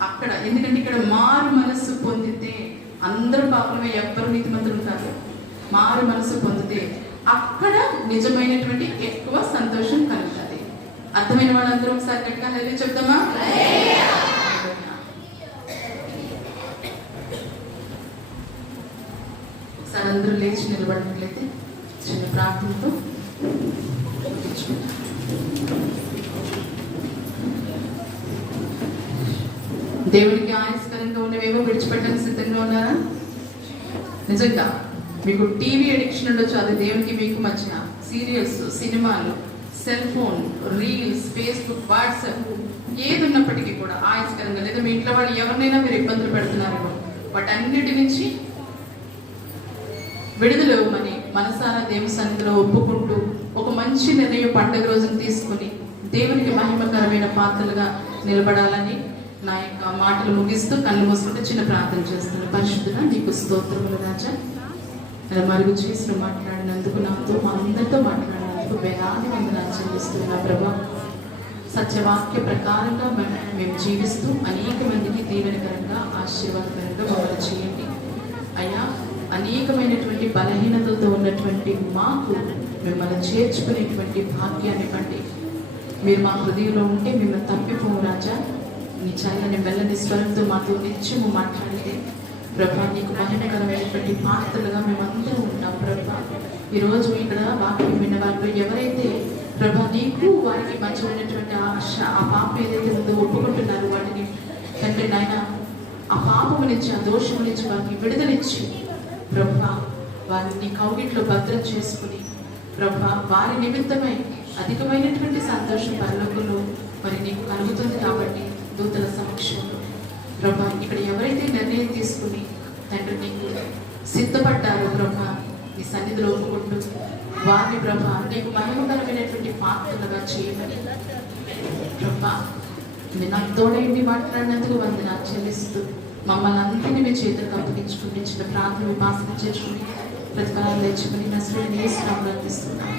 అక్కడ, ఎందుకంటే ఇక్కడ మారు మనస్సు పొందితే అందరూ పాపమే, ఎవ్వరు నీతిమంతులు కాదు. మారు మనస్సు పొందితే అక్కడ నిజమైనటువంటి ఎక్కువ సంతోషం కలుగుతుంది. అర్థమైన వాళ్ళందరూ ఒకసారి గట్టిగా హల్లెలూయా చెప్తామా? ఒకసారి అందరూ లేచి నిలబడినట్లయితే చిన్న ప్రార్థనతో దేవునికి ఆయాస్కరంగా ఉన్నవేమో విడిచిపెట్టడానికి సిద్ధంగా ఉన్నారా? నిజంగా మీకు టీవీ అడిక్షన్ ఉండొచ్చు, అది దేవునికి మీకు మధ్య సీరియల్స్, సినిమాలు, cell phone, reels, Facebook, WhatsApp ఏది ఉన్నప్పటికీ కూడా ఆయాస్కరంగా, లేదా మీ ఇంట్లో వాళ్ళు ఎవరినైనా మీరు ఇబ్బందులు పెడుతున్నారేమో వాటన్నిటి నుంచి విడుదల ఇవ్వమని మనసారా దేవుని సన్నిధిలో ఒప్పుకుంటూ ఒక మంచి నిర్ణయం పండుగ రోజును తీసుకుని దేవునికి మహిమకరమైన పాత్రలుగా నిలబడాలని నా యొక్క మాటలు ముగిస్తూ కళ్ళు మూసుకుంటే చిన్న ప్రార్థన చేస్తున్నాను. పరిశుద్ధుడా నీకు స్తోత్రములు రాజా, అలా మరుగు చేసి మాట్లాడినందుకు, నాతో మా అందరితో మాట్లాడినందుకు వేలాది వందనాలు చెల్లిస్తున్నా ప్రభా. సత్యవాక్య ప్రకారంగా మేము జీవిస్తూ అనేక మందికి దీవెనకరంగా, ఆశీర్వాదకరంగా మమ్మల్ని చేయండి అయ్యా. అనేకమైనటువంటి బలహీనతలతో ఉన్నటువంటి మాకు మిమ్మల్ని చేర్చుకునేటువంటి భాగ్యాన్ని బట్టి మీరు మా హృదయంలో ఉంటే మిమ్మల్ని తప్పిపోము రాజా. నీ చల్లని మెల్లని స్వరంతో మాతో నిత్యము మాట్లాడితే ప్రభా నీకు మహిమకరమైనటువంటి పాత్రలుగా మేమందరూ ఉంటాం ప్రభా. ఈరోజు ఇక్కడ వాక్యం విన్న వారిలో ఎవరైతే ప్రభా నీకు వారికి మధ్య ఉన్నటువంటి ఆ పాపం ఏదైతే ఉందో ఒప్పుకుంటున్నారు, వాటిని తండ్రి నాయన ఆ పాపము నుంచి, ఆ దోషము నుంచి వారికి విడుదలిచ్చి ప్రభా వారిని కౌగిట్లో భద్రం చేసుకుని ప్రభా వారి నిమిత్తమై అధికమైనటువంటి సంతోషం పరలోకంలో మరి నీకు కలుగుతుంది. కాబట్టి దూతల సమక్షంలో ప్రభా ఇక్కడ ఎవరైతే నిర్ణయం తీసుకుని తండ్రి నీకు సిద్ధపడ్డారో ప్రభా నీ సన్నిధిలో ఒప్పుకుంటూ వారిని ప్రభా నీకు మహిమకరమైనటువంటి పాత్రలుగా చేయమని ప్రభా మీరు నాకు తోడైంది మాట్లాడినందుకు వందనాలు చెల్లిస్తూ మమ్మల్ని అందరినీ మీ చేతులకు అప్పగించుకుని చిన్న ప్రార్థన విపాసన చేసుకుని ప్రతిఫలాలు తెచ్చుకుని నష్టం వేస్తున్నాం.